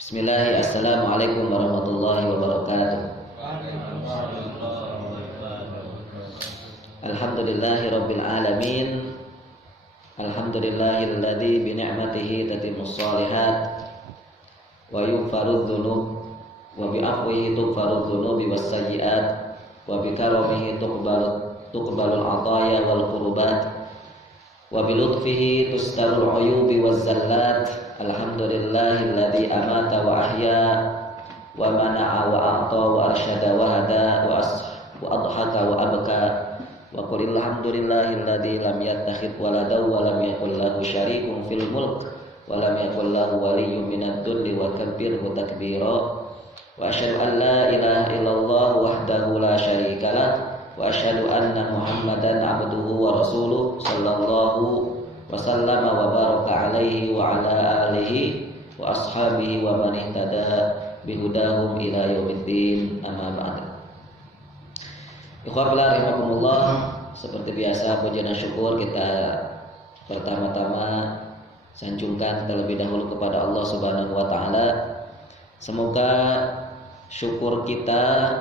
Bismillahirrahmanirrahim. Assalamualaikum warahmatullahi wabarakatuh. Alhamdulillahirabbil alamin. Alhamdulillahilladzi bi ni'matihi tatimmus shalihat wa yughfarudz dzunub wa bi afwihi tughfarudz dzunubi was sayyi'at wa bi karamihi tuqbalul ataya wal qurbat wa bi lutfihi tustarul uyubi waz zallat. Alhamdulillahilladzi amata wa ahya wa mana'a wa a'ta wa arsyada wa hada wa adhaka wa abka wa qul alhamdulillahilladzi lam yattakhidh walada wa lam yakul lahu syarikun fil mulk wa lam yakul lahu waliyyun minad dhulli wa kabbirhu takbira wa asyhadu an la ilaha illallah wahdahu la syarikalah wa asyhadu anna muhammadan abduhu wa rasuluh sallallahu wa sallama wa baraka alaihi wa ala alihi wa ashabihi wa man ihtada bihudahum ila yaumiddin, amma ba'd. Ikhwah rahimakumullah, seperti biasa puji dan syukur kita pertama-tama sanjungkan terlebih dahulu kepada Allah Subhanahu wa taala. Semoga syukur kita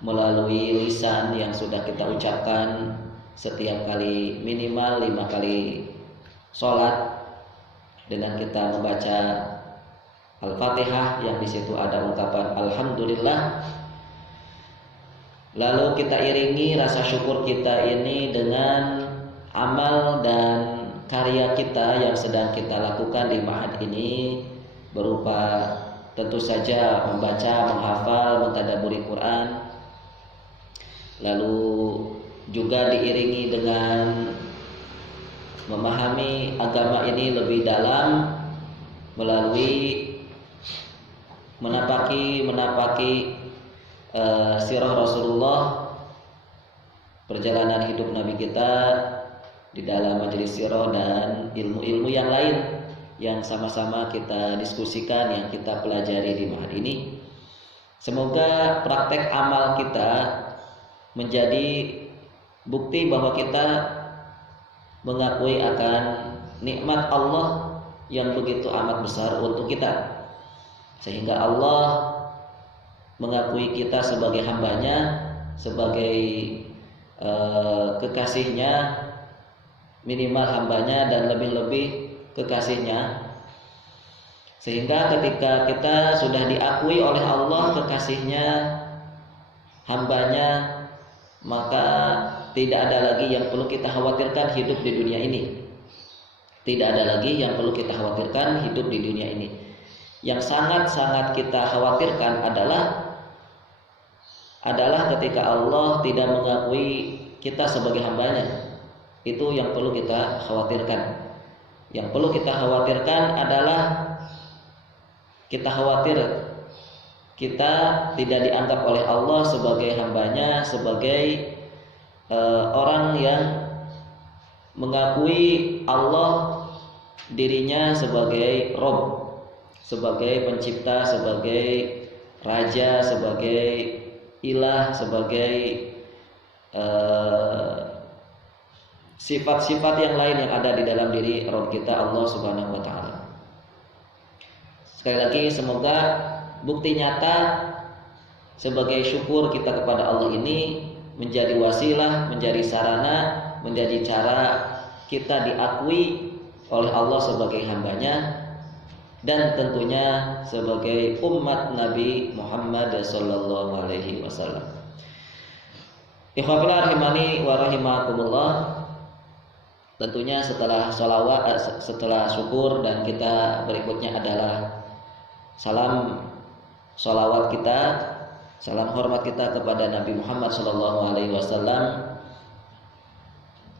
melalui lisan yang sudah kita ucapkan setiap kali minimal 5 kali sholat dengan kita membaca Al-Fatihah yang di situ ada ungkapan alhamdulillah. Lalu kita iringi rasa syukur kita ini dengan amal dan karya kita yang sedang kita lakukan di ma'had ini, berupa tentu saja membaca, menghafal, mentadabburi Quran. Lalu juga diiringi dengan memahami agama ini lebih dalam melalui menapaki sirah Rasulullah, perjalanan hidup Nabi kita di dalam majelis sirah dan ilmu-ilmu yang lain yang sama-sama kita diskusikan, yang kita pelajari di ma'had ini. Semoga praktek amal kita menjadi bukti bahwa kita mengakui akan nikmat Allah yang begitu amat besar untuk kita, sehingga Allah mengakui kita sebagai hambanya, sebagai kekasihnya, minimal hambanya dan lebih-lebih kekasihnya, sehingga ketika kita sudah diakui oleh Allah kekasihnya, hambanya, maka tidak ada lagi yang perlu kita khawatirkan hidup di dunia ini. Tidak ada lagi yang perlu kita khawatirkan hidup di dunia ini. Yang sangat-sangat kita khawatirkan adalah ketika Allah tidak mengakui kita sebagai hambanya. Itu yang perlu kita khawatirkan. Yang perlu kita khawatirkan adalah kita khawatir kita tidak dianggap oleh Allah sebagai hambanya, sebagai orang yang mengakui Allah dirinya sebagai Rabb, sebagai pencipta, sebagai raja, sebagai ilah, sebagai sifat-sifat yang lain yang ada di dalam diri Rabb kita, Allah Subhanahu wa taala. Sekali lagi, semoga bukti nyata sebagai syukur kita kepada Allah ini menjadi wasilah, menjadi sarana, menjadi cara kita diakui oleh Allah sebagai hambanya, dan tentunya sebagai umat Nabi Muhammad sallallahu alaihi wasallam. Ikhwafillah rahimani wa rahimakumullah. Tentunya setelah sholawat, setelah syukur, dan kita berikutnya adalah salam sholawat kita, salam hormat kita kepada Nabi Muhammad sallallahu alaihi wasallam.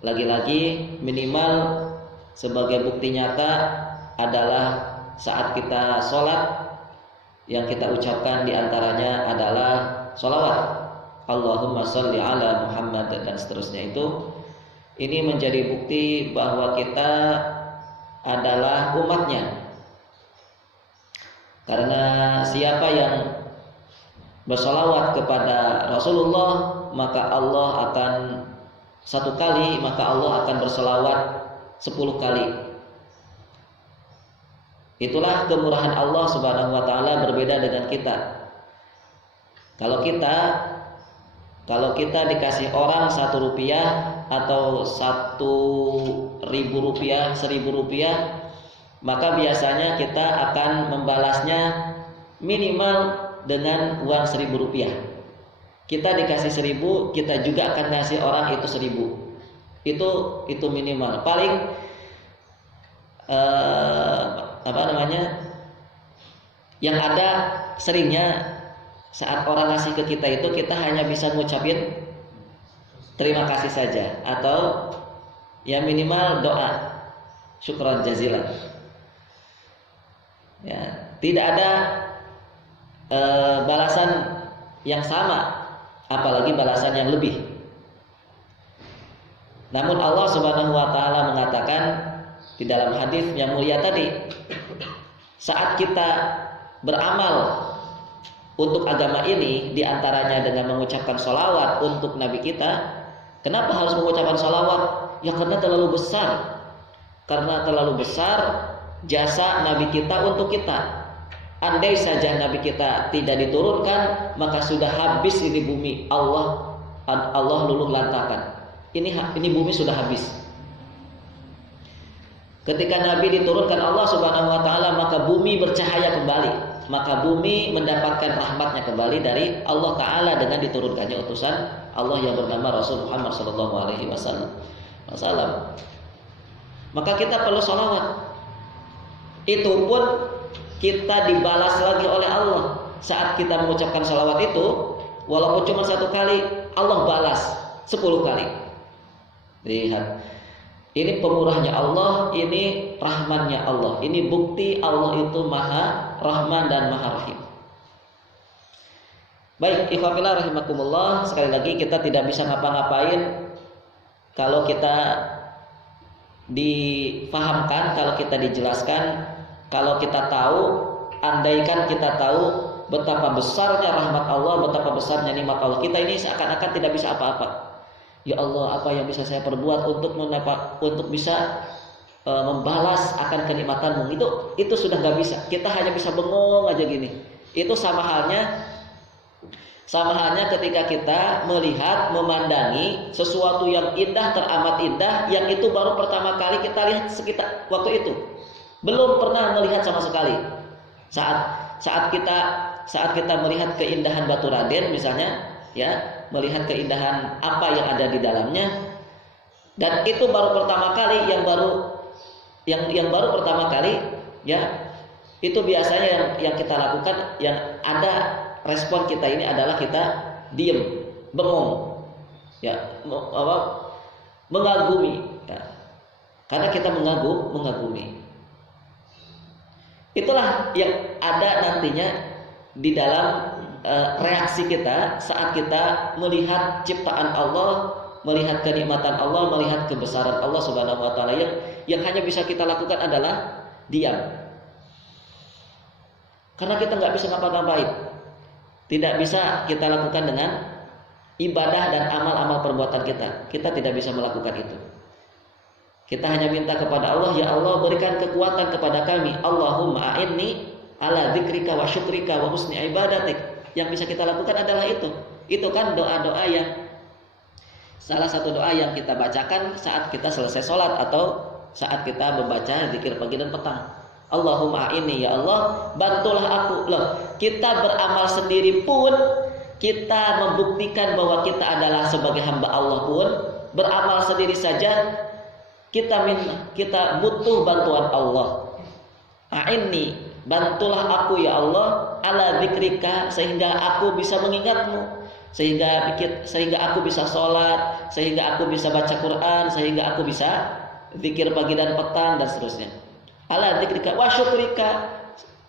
Lagi-lagi minimal sebagai bukti nyata adalah saat kita sholat, yang kita ucapkan diantaranya adalah sholawat Allahumma sholli ala Muhammad dan seterusnya itu. Ini menjadi bukti bahwa kita adalah umatnya. Karena siapa yang bersolawat kepada Rasulullah, maka Allah akan 1 kali, maka Allah akan bersolawat 10 kali. Itulah kemurahan Allah Subhanahu wa taala, berbeda dengan kita. Kalau kita dikasih orang 1 rupiah atau 1.000 rupiah, 1.000 rupiah, maka biasanya kita akan membalasnya minimal dengan uang 1.000 rupiah. Kita dikasih 1.000, kita juga akan ngasih orang itu 1.000. Itu minimal. Paling yang ada seringnya saat orang ngasih ke kita itu, kita hanya bisa ngucapin terima kasih saja, atau ya minimal doa syukran jazilan. Ya, tidak ada balasan yang sama, apalagi balasan yang lebih. Namun Allah Subhanahu wa taala mengatakan di dalam hadis yang mulia tadi, saat kita beramal untuk agama ini, diantaranya dengan mengucapkan sholawat untuk Nabi kita. Kenapa harus mengucapkan sholawat? Ya karena terlalu besar. Karena terlalu besar jasa Nabi kita untuk kita. Andai saja Nabi kita tidak diturunkan, maka sudah habis ini bumi. Allah luluh lantakan. Ini bumi sudah habis. Ketika Nabi diturunkan Allah Subhanahu wa taala, maka bumi bercahaya kembali. Maka bumi mendapatkan rahmatnya kembali dari Allah Ta'ala dengan diturunkannya utusan Allah yang bernama Rasul Muhammad SAW. Maka kita perlu sholawat. Itu pun kita dibalas lagi oleh Allah. Saat kita mengucapkan sholawat itu, walaupun cuma 1 kali, Allah balas 10 kali. Lihat, ini pemurahnya Allah, ini rahmannya Allah. Ini bukti Allah itu Maha Rahman dan Maha Rahim. Baik, ikhwafillah rahimakumullah, sekali lagi kita tidak bisa ngapa-ngapain kalau kita difahamkan, kalau kita dijelaskan, kalau kita tahu, andaikan kita tahu betapa besarnya rahmat Allah, betapa besarnya nikmat Allah, kita ini seakan-akan tidak bisa apa-apa. Ya Allah, apa yang bisa saya perbuat untuk bisa membalas akan kenikmatanmu? Itu sudah nggak bisa. Kita hanya bisa bengong aja gini. Itu sama halnya ketika kita melihat, memandangi sesuatu yang indah, teramat indah, yang itu baru pertama kali kita lihat sekitar waktu itu. Belum pernah melihat sama sekali. Saat kita melihat keindahan Batu Raden misalnya, ya, melihat keindahan apa yang ada di dalamnya, dan itu baru pertama kali, yang baru pertama kali, ya, itu biasanya yang kita lakukan, yang ada respon kita ini adalah kita diem, bengong, ya, mengagumi, ya, karena kita mengagumi. Itulah yang ada nantinya di dalam reaksi kita saat kita melihat ciptaan Allah, melihat kenikmatan Allah, melihat kebesaran Allah Subhanahu wa taala. Yang hanya bisa kita lakukan adalah diam. Karena kita nggak bisa ngapa-ngapain. Tidak bisa kita lakukan dengan ibadah dan amal-amal perbuatan kita. Kita tidak bisa melakukan itu. Kita hanya minta kepada Allah, ya Allah berikan kekuatan kepada kami. Allahumma a'inni ala dzikrika wa syukrika wa husni ibadatik. Yang bisa kita lakukan adalah itu. Itu kan doa-doa yang salah satu doa yang kita bacakan saat kita selesai sholat atau saat kita membaca zikir pagi dan petang. Allahumma a'inni, ya Allah bantulah aku. Loh, kita beramal sendiri pun, kita membuktikan bahwa kita adalah sebagai hamba Allah pun, beramal sendiri saja kita butuh bantuan Allah. A'inni, bantulah aku ya Allah ala dzikrika, sehingga aku bisa mengingatmu, sehingga aku bisa sholat, sehingga aku bisa baca Quran, sehingga aku bisa zikir pagi dan petang dan seterusnya. Ala dzikrika wa syukrika,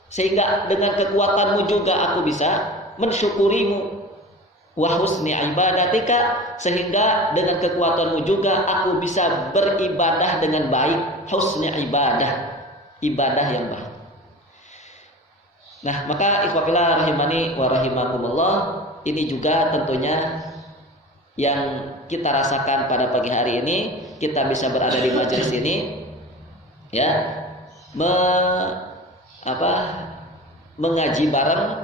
sehingga dengan kekuatanmu juga aku bisa mensyukurimu. Wa husni ibadatika, sehingga dengan kekuatanmu juga aku bisa beribadah dengan baik. Husni ibadah yang baik. Nah, maka ikhwafillah rahimani wa rahimakumullah, ini juga tentunya yang kita rasakan pada pagi hari ini. Kita bisa berada di majelis ini, ya, apa mengaji bareng,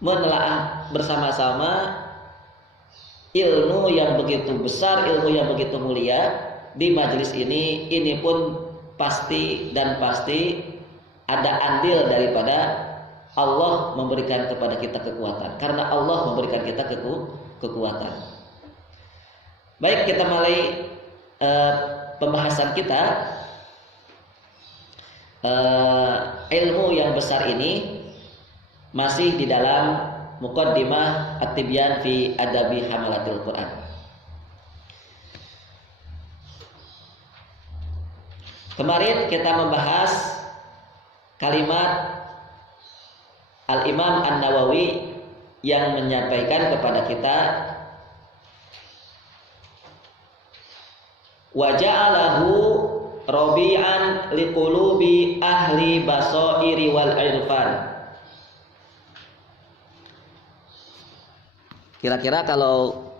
menelaah bersama-sama ilmu yang begitu besar, ilmu yang begitu mulia di majelis ini pun pasti ada andil daripada Allah memberikan kepada kita kekuatan, karena Allah memberikan kita kekuatan. Baik, kita mulai pembahasan kita. Ilmu yang besar ini masih di dalam Muqaddimah At-Tibyan fi Adabi Hamalatil Quran. Kemarin kita membahas kalimat Al-Imam An-Nawawi yang menyampaikan kepada kita, wa ja'alahu rabi'an liqulubi ahli basairi wal irfan. Kira-kira kalau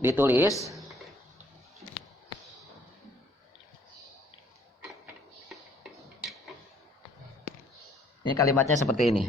ditulis ini kalimatnya seperti ini.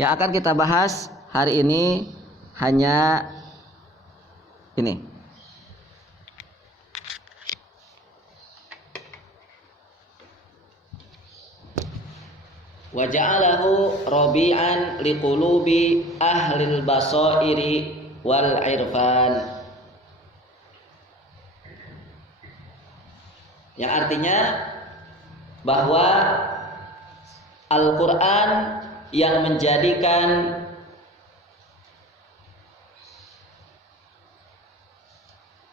Yang akan kita bahas hari ini hanya ini. Wa ja'alahu rabi'an liqulubi ahlil basairi wal irfan. Yang artinya bahwa Al-Quran yang menjadikan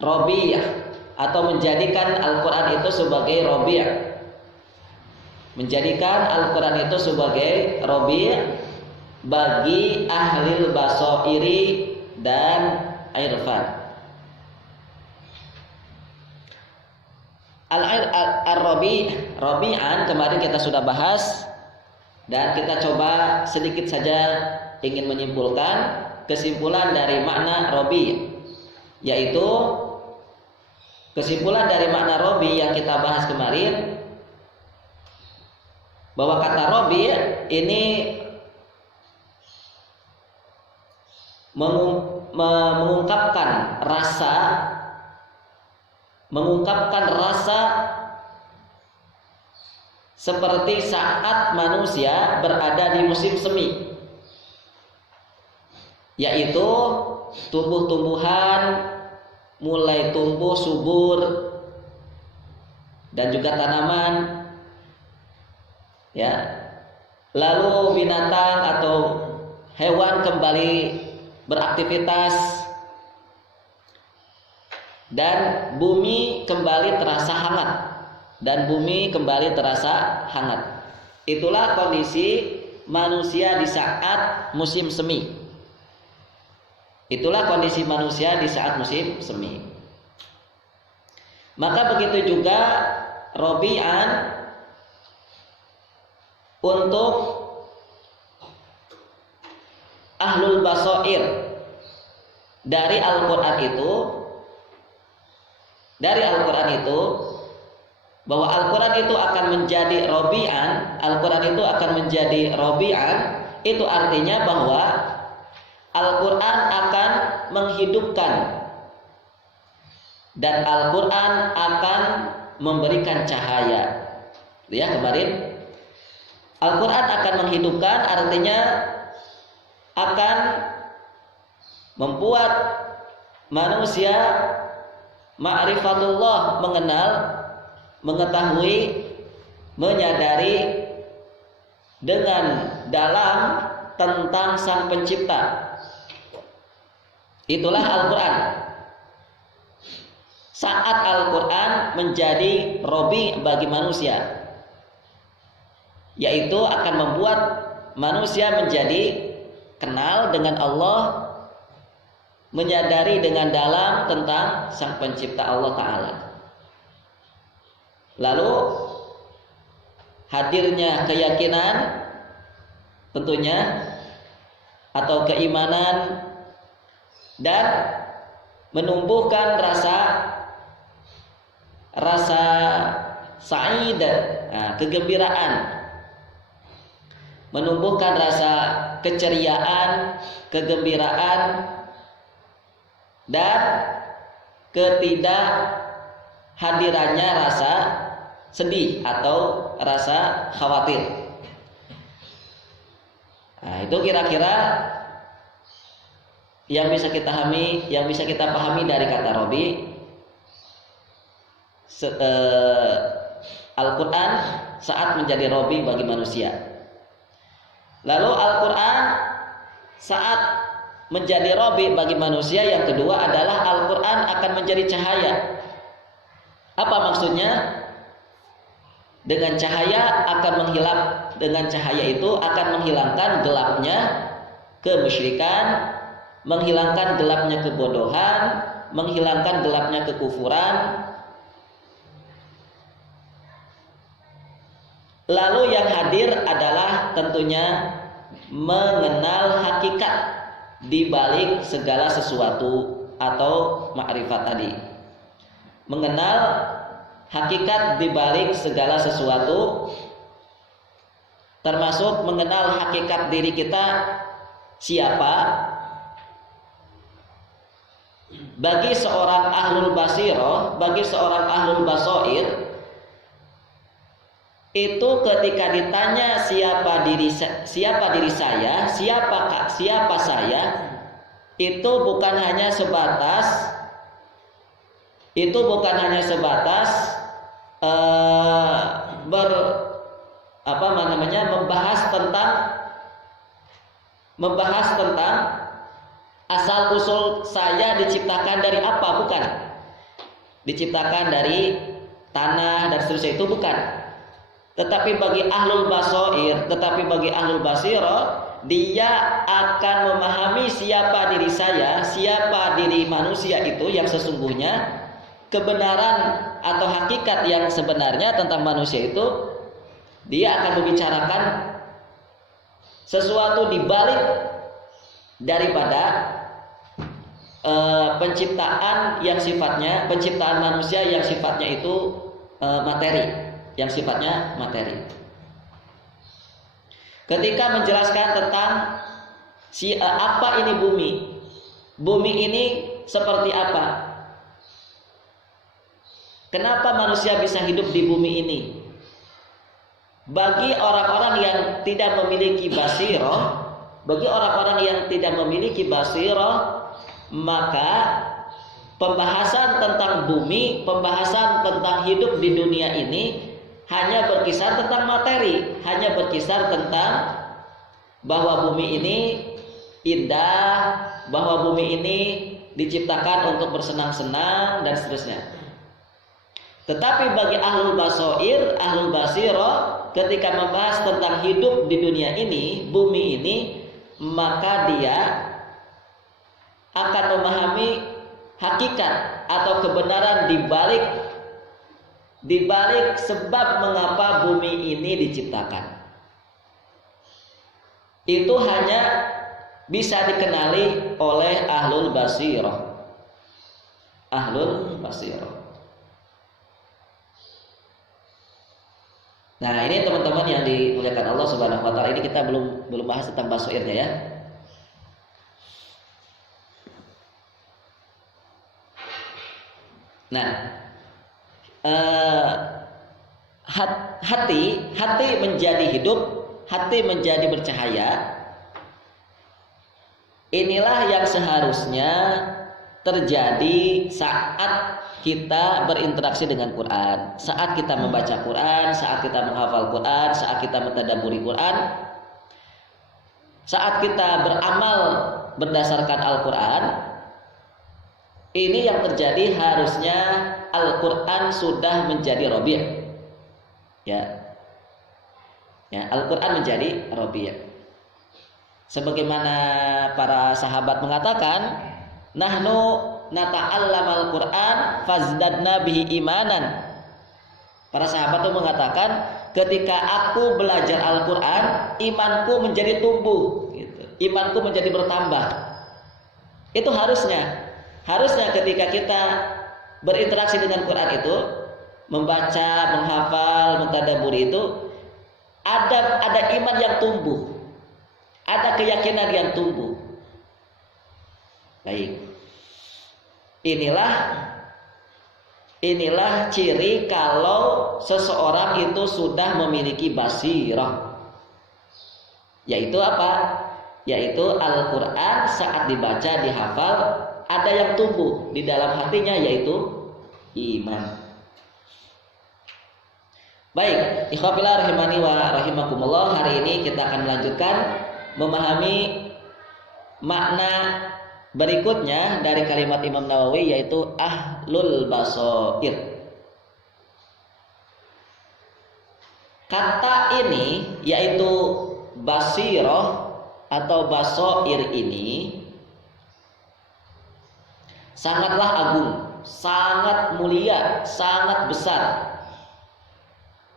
Rabi'ah atau menjadikan Al-Quran itu sebagai Rabi'ah, menjadikan Al-Quran itu sebagai Rabi'ah bagi ahlil basairi dan irfan. Rabi'an kemarin kita sudah bahas, dan kita coba sedikit saja ingin menyimpulkan kesimpulan dari makna Rabi', yaitu kesimpulan dari makna Rabi' yang kita bahas kemarin, bahwa kata Rabi' ini mengungkapkan rasa seperti saat manusia berada di musim semi, yaitu tumbuh-tumbuhan mulai tumbuh subur dan juga tanaman, ya, lalu binatang atau hewan kembali beraktivitas dan bumi kembali terasa hangat. Itulah kondisi manusia di saat musim semi. Maka begitu juga Rabi'an untuk ahlul basair dari Al-Quran itu, bahwa Al-Quran itu akan menjadi Rabi'an, itu artinya bahwa Al-Quran akan menghidupkan dan Al-Quran akan memberikan cahaya. Ya, kemarin Al-Quran akan menghidupkan, artinya akan membuat manusia ma'rifatullah, mengenal, mengetahui, menyadari dengan dalam tentang Sang Pencipta. Itulah Al-Quran. Saat Al-Quran menjadi robi bagi manusia, yaitu akan membuat manusia menjadi kenal dengan Allah, menyadari dengan dalam tentang Sang Pencipta Allah Ta'ala. Lalu hadirnya keyakinan tentunya, atau keimanan, dan menumbuhkan rasa sa'id, kegembiraan, menumbuhkan rasa keceriaan, kegembiraan, dan ketidakhadirannya rasa sedih atau rasa khawatir. Nah, itu kira-kira yang bisa kita pahami dari kata robi. Al-Quran saat menjadi robi bagi manusia. Lalu Al-Quran saat menjadi robi bagi manusia yang kedua adalah Al-Quran akan menjadi cahaya. Apa maksudnya? Dengan cahaya itu akan menghilangkan gelapnya kemusyrikan, menghilangkan gelapnya kebodohan, menghilangkan gelapnya kekufuran. Lalu yang hadir adalah tentunya mengenal hakikat di balik segala sesuatu atau ma'rifat tadi. Mengenal hakikat di balik segala sesuatu, termasuk mengenal hakikat diri kita siapa. Bagi seorang ahlul basirah, bagi seorang ahlul basair, itu ketika ditanya siapa diri saya, siapa saya, itu bukan hanya sebatas membahas tentang asal usul saya diciptakan dari apa, bukan. Diciptakan dari tanah dan seterusnya, itu bukan. Tetapi bagi ahlul basair, bagi ahlul basirah, dia akan memahami siapa diri saya, siapa diri manusia itu yang sesungguhnya, kebenaran atau hakikat yang sebenarnya tentang manusia itu. Dia akan membicarakan sesuatu di balik daripada penciptaan manusia yang sifatnya itu materi. Ketika menjelaskan tentang apa ini bumi ini seperti apa, kenapa manusia bisa hidup di bumi ini. Bagi orang-orang yang tidak memiliki basirah, maka pembahasan tentang bumi, pembahasan tentang hidup di dunia ini hanya berkisar tentang materi, hanya berkisar tentang bahwa bumi ini indah, bahwa bumi ini diciptakan untuk bersenang-senang dan seterusnya. Tetapi bagi ahlul basair, ahlul basirah, ketika membahas tentang hidup di dunia ini, bumi ini, maka dia akan memahami hakikat atau kebenaran di balik sebab mengapa bumi ini diciptakan. Itu hanya bisa dikenali oleh ahlul basirah. Nah, ini teman-teman yang dimuliakan Allah Subhanahu wa taala, ini kita belum bahas tentang basairnya ya. Nah, eh, hati menjadi hidup, hati menjadi bercahaya. Inilah yang seharusnya terjadi saat kita berinteraksi dengan Quran, saat kita membaca Quran, saat kita menghafal Quran, saat kita mentadabburi Quran, saat kita beramal berdasarkan Al-Quran. Ini yang terjadi, harusnya Al-Quran sudah menjadi rabi'. Ya, Al-Quran menjadi rabi'. Sebagaimana para sahabat mengatakan, nahnu nata'allamal Qur'an fazdadna bihi imanan. Para sahabat itu mengatakan, ketika aku belajar Al-Quran, imanku menjadi tumbuh, gitu. Imanku menjadi bertambah. Itu harusnya ketika kita berinteraksi dengan Quran itu, membaca, menghafal, mentadabburi itu, ada iman yang tumbuh, ada keyakinan yang tumbuh. Baik. Inilah ciri kalau seseorang itu sudah memiliki basirah. Yaitu apa? Yaitu Al-Quran saat dibaca, dihafal, ada yang tumbuh di dalam hatinya, yaitu iman. Baik, ikhwafillah rahimani wa rahimakumullah. Hari ini kita akan melanjutkan memahami makna berikutnya dari kalimat Imam Nawawi, yaitu ahlul basair. Kata ini, yaitu basirah atau basair, ini sangatlah agung, sangat mulia, sangat besar.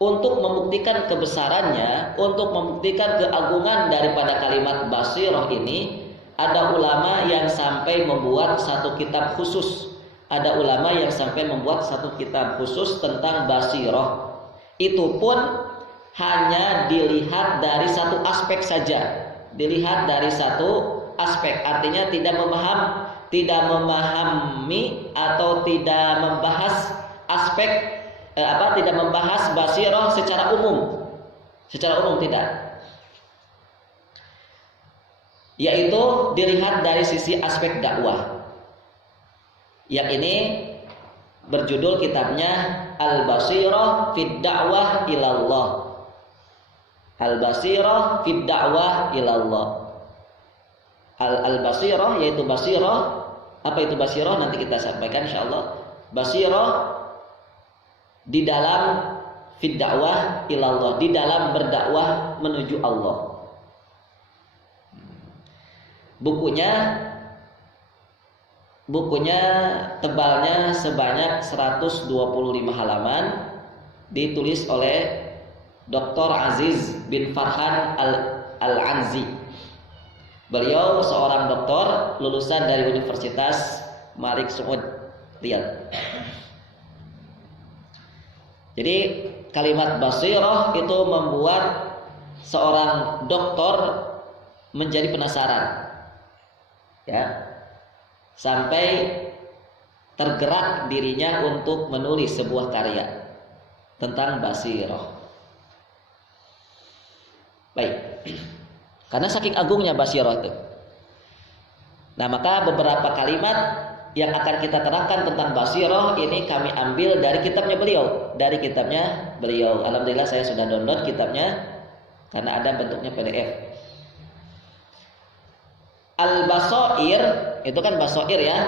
Untuk membuktikan kebesarannya, untuk membuktikan keagungan daripada kalimat basirah ini, ada ulama yang sampai membuat satu kitab khusus. Ada ulama yang sampai membuat satu kitab khusus tentang basirah. Itu pun hanya dilihat dari satu aspek saja. Dilihat dari satu aspek, artinya tidak memahami atau tidak membahas aspek tidak membahas basirah secara umum. Secara umum tidak. Yaitu dilihat dari sisi aspek dakwah. Yang ini berjudul kitabnya Al-Basirah fid Da'wah Ilallah. Al-Basirah fid Da'wah Ilallah. Al-Basirah yaitu basirah. Apa itu basirah? Nanti kita sampaikan insyaallah. Basirah di dalam fid da'wah ilallah, di dalam berdakwah menuju Allah. Bukunya tebalnya sebanyak 125 halaman, ditulis oleh Dr. Aziz bin Farhan Al-Anzi. Beliau seorang doktor lulusan dari Universitas Malik Saud, Riyadh. Jadi kalimat basirah itu membuat seorang doktor menjadi penasaran, ya, sampai tergerak dirinya untuk menulis sebuah karya tentang basirah. Baik, karena saking agungnya basirah itu. Nah, maka beberapa kalimat yang akan kita terangkan tentang basirah ini kami ambil dari kitabnya beliau. Alhamdulillah saya sudah download kitabnya karena ada bentuknya PDF. Al-basair itu kan basair ya.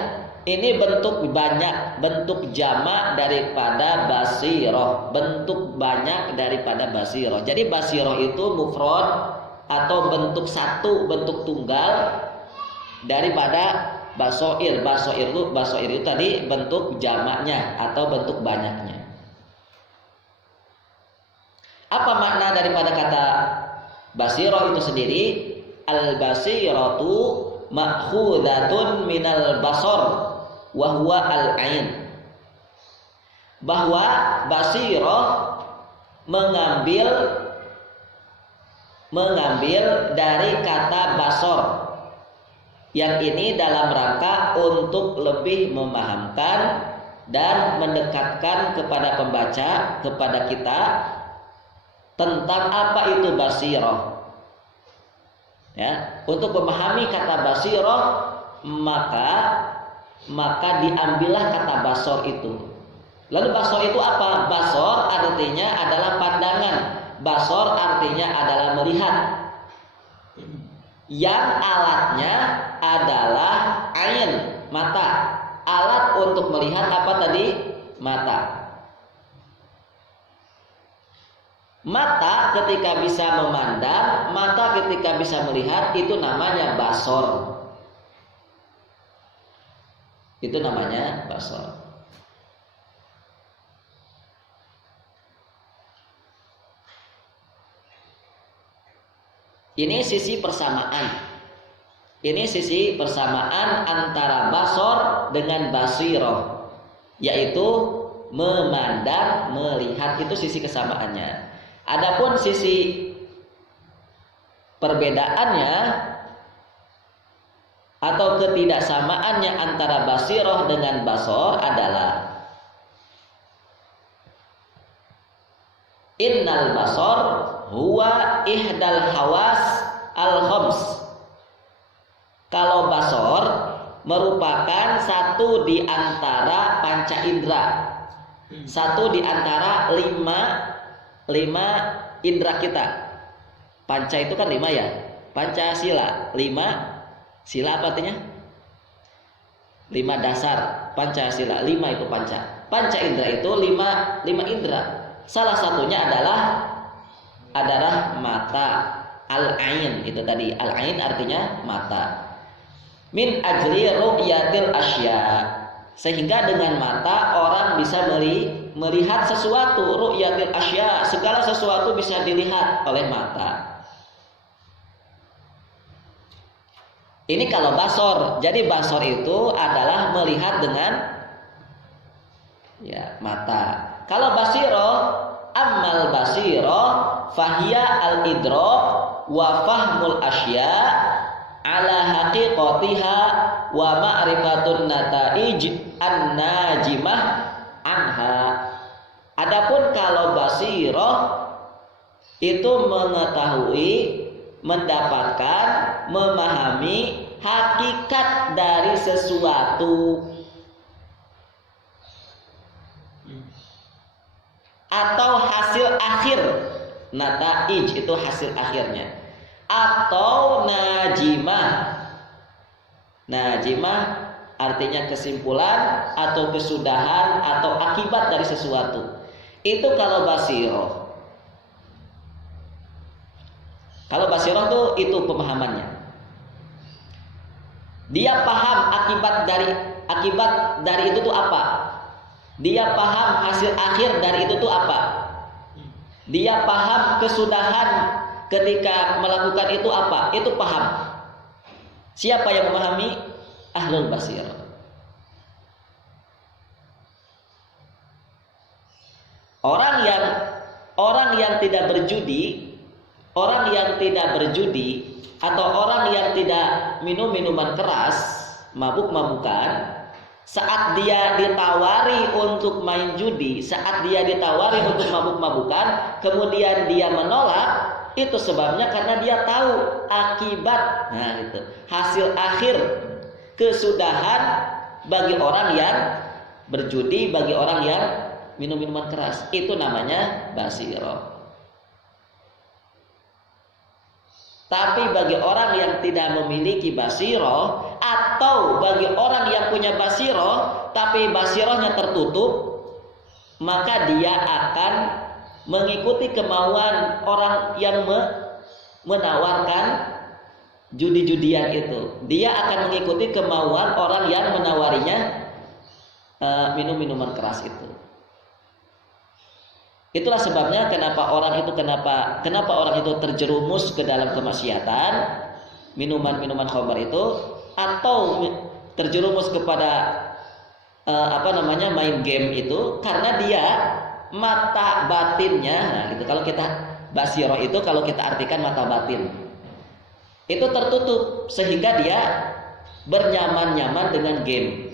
Ini bentuk banyak, bentuk jamak daripada basirah, bentuk banyak daripada basirah. Jadi basirah itu mufrad atau bentuk satu, bentuk tunggal daripada basair. Basair itu tadi bentuk jamaknya atau bentuk banyaknya. Apa makna daripada kata basirah itu sendiri? Al-basiratu ma'khudatun minal basar wa huwa al-ain. Bahwa basirah mengambil dari kata basar, yang ini dalam rangka untuk lebih memahamkan dan mendekatkan kepada pembaca, kepada kita tentang apa itu basirah. Ya, untuk memahami kata basirah maka diambillah kata basor itu. Lalu basor itu apa? Basor artinya adalah pandangan. Basor artinya adalah melihat. Yang alatnya adalah ain, mata. Alat untuk melihat apa tadi? Mata. Mata ketika bisa memandang, mata ketika bisa melihat, itu namanya basor. Itu namanya basor. Ini sisi persamaan. Ini sisi persamaan antara basor dengan basirah, yaitu memandang, melihat, itu sisi kesamaannya. Adapun sisi perbedaannya atau ketidaksamaannya antara basirah dengan basor adalah innal basor huwa ihdal hawas al-khams. Kalau basor merupakan satu di antara panca indera, satu di antara lima indera kita. Panca itu kan 5 ya, Pancasila 5. Sila apa artinya? 5 dasar. Pancasila 5 itu panca. Panca indera itu 5 indera. Salah satunya adalah mata, al-ain. Itu tadi, al-ain artinya mata. Min ajli ru'yatil asya, sehingga dengan mata orang bisa melihat sesuatu. Ru'yatil asya, segala sesuatu bisa dilihat oleh mata. Ini kalau basor. Jadi basor itu adalah melihat dengan mata. Kalau basiro, amal basiro fahiya al-idrak wa fahmul asya ala haqiqatiha wa ma'rifatun nataij an-najimah anha. Adapun kalau basiro itu mengetahui, mendapatkan, memahami hakikat dari sesuatu atau hasil akhir. Nataij itu hasil akhirnya. Atau najimah. Najimah artinya kesimpulan atau kesudahan atau akibat dari sesuatu. Itu kalau basiro. Kalau basirah itu pemahamannya. Dia paham akibat dari itu tuh apa? Dia paham hasil akhir dari itu tuh apa? Dia paham kesudahan ketika melakukan itu apa? Itu paham. Siapa yang memahami? Ahlul basirah. Orang yang tidak berjudi, orang yang tidak berjudi atau orang yang tidak minum minuman keras, mabuk-mabukan, saat dia ditawari untuk main judi, saat dia ditawari untuk mabuk-mabukan, kemudian dia menolak, itu sebabnya karena dia tahu akibat, itu hasil akhir kesudahan bagi orang yang berjudi, bagi orang yang minum minuman keras. Itu namanya basirah. Tapi bagi orang yang tidak memiliki basirah, atau bagi orang yang punya basirah tapi basirahnya tertutup, maka dia akan mengikuti kemauan orang yang menawarkan judi-judian itu. Dia akan mengikuti kemauan orang yang menawarinya minum minuman keras itu. Itulah sebabnya kenapa orang itu terjerumus ke dalam kemaksiatan, minuman-minuman khamar itu, atau terjerumus kepada main game itu, karena dia mata batinnya, kalau kita basirah itu kalau kita artikan mata batin itu tertutup sehingga dia bernyaman-nyaman dengan game.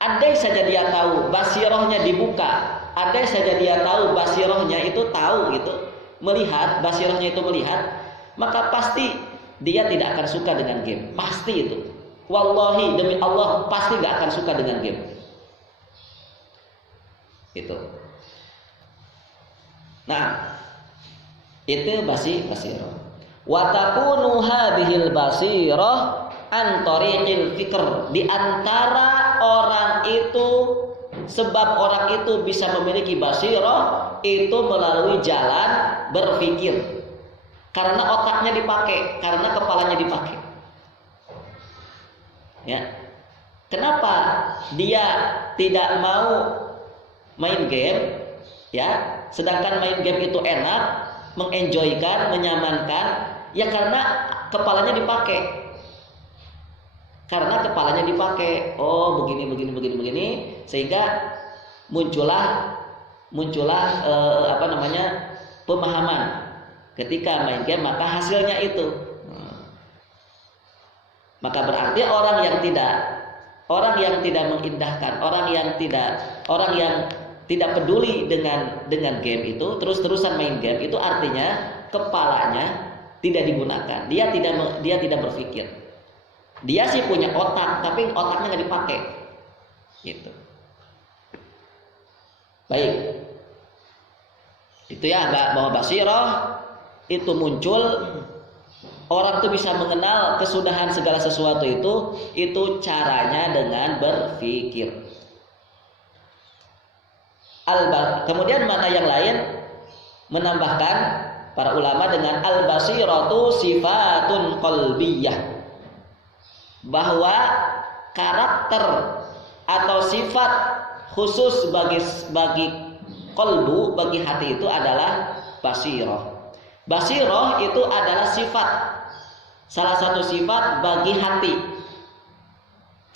andai saja dia tahu basirohnya dibuka, andai saja dia tahu basirohnya itu tahu gitu, melihat, basirohnya itu melihat, maka pasti dia tidak akan suka dengan game. Pasti itu. Wallahi, demi Allah, pasti gak akan suka dengan game. Itu. Nah, itu basiroh. Wa takunu hadhil basirah an tariqil fikr. Di antara orang itu, sebab orang itu bisa memiliki basirah itu melalui jalan berpikir. Karena otaknya dipakai, karena kepalanya dipakai. Ya. Kenapa dia tidak mau main game? Ya, sedangkan main game itu enak, mengenjoykan, menyamankan, ya karena kepalanya dipakai. Karena kepalanya dipakai. Oh, begini, sehingga muncullah pemahaman. Ketika main game maka hasilnya itu. Maka berarti orang yang tidak mengindahkan, orang yang tidak peduli dengan game itu, terus-terusan main game itu artinya kepalanya tidak digunakan. Dia tidak berpikir. Dia sih punya otak, tapi otaknya nggak dipakai. Gitu. Baik. Itu ya, bahwa basirah itu muncul, orang tuh bisa mengenal kesudahan segala sesuatu itu caranya dengan berpikir. Kemudian mana yang lain menambahkan para ulama dengan al-basiratu sifatun qalbiyah, bahwa karakter atau sifat khusus bagi qalbu, bagi hati itu adalah basirah. Basirah itu adalah sifat, salah satu sifat bagi hati.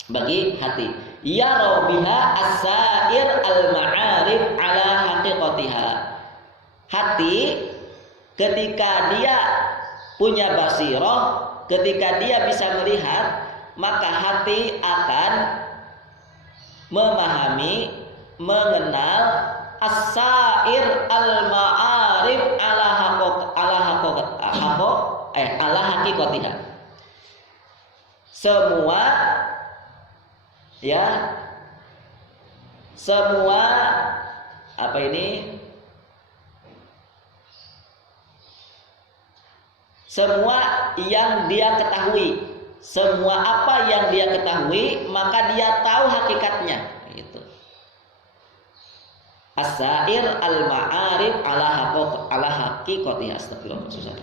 Bagi hati. Yara biha as-sa'ir al-ma'arif ala haqiqatiha. Hati ketika dia punya basirah, ketika dia bisa melihat, maka hati akan memahami, mengenal as-sa'ir al-ma'arif ala haqiqatiha. Semua apa ini? Semua yang dia ketahui, semua apa yang dia ketahui, maka dia tahu hakikatnya. Itu. As-sa'ir al-ma'arif ala haqiqatiha. Astagfirullah, susah.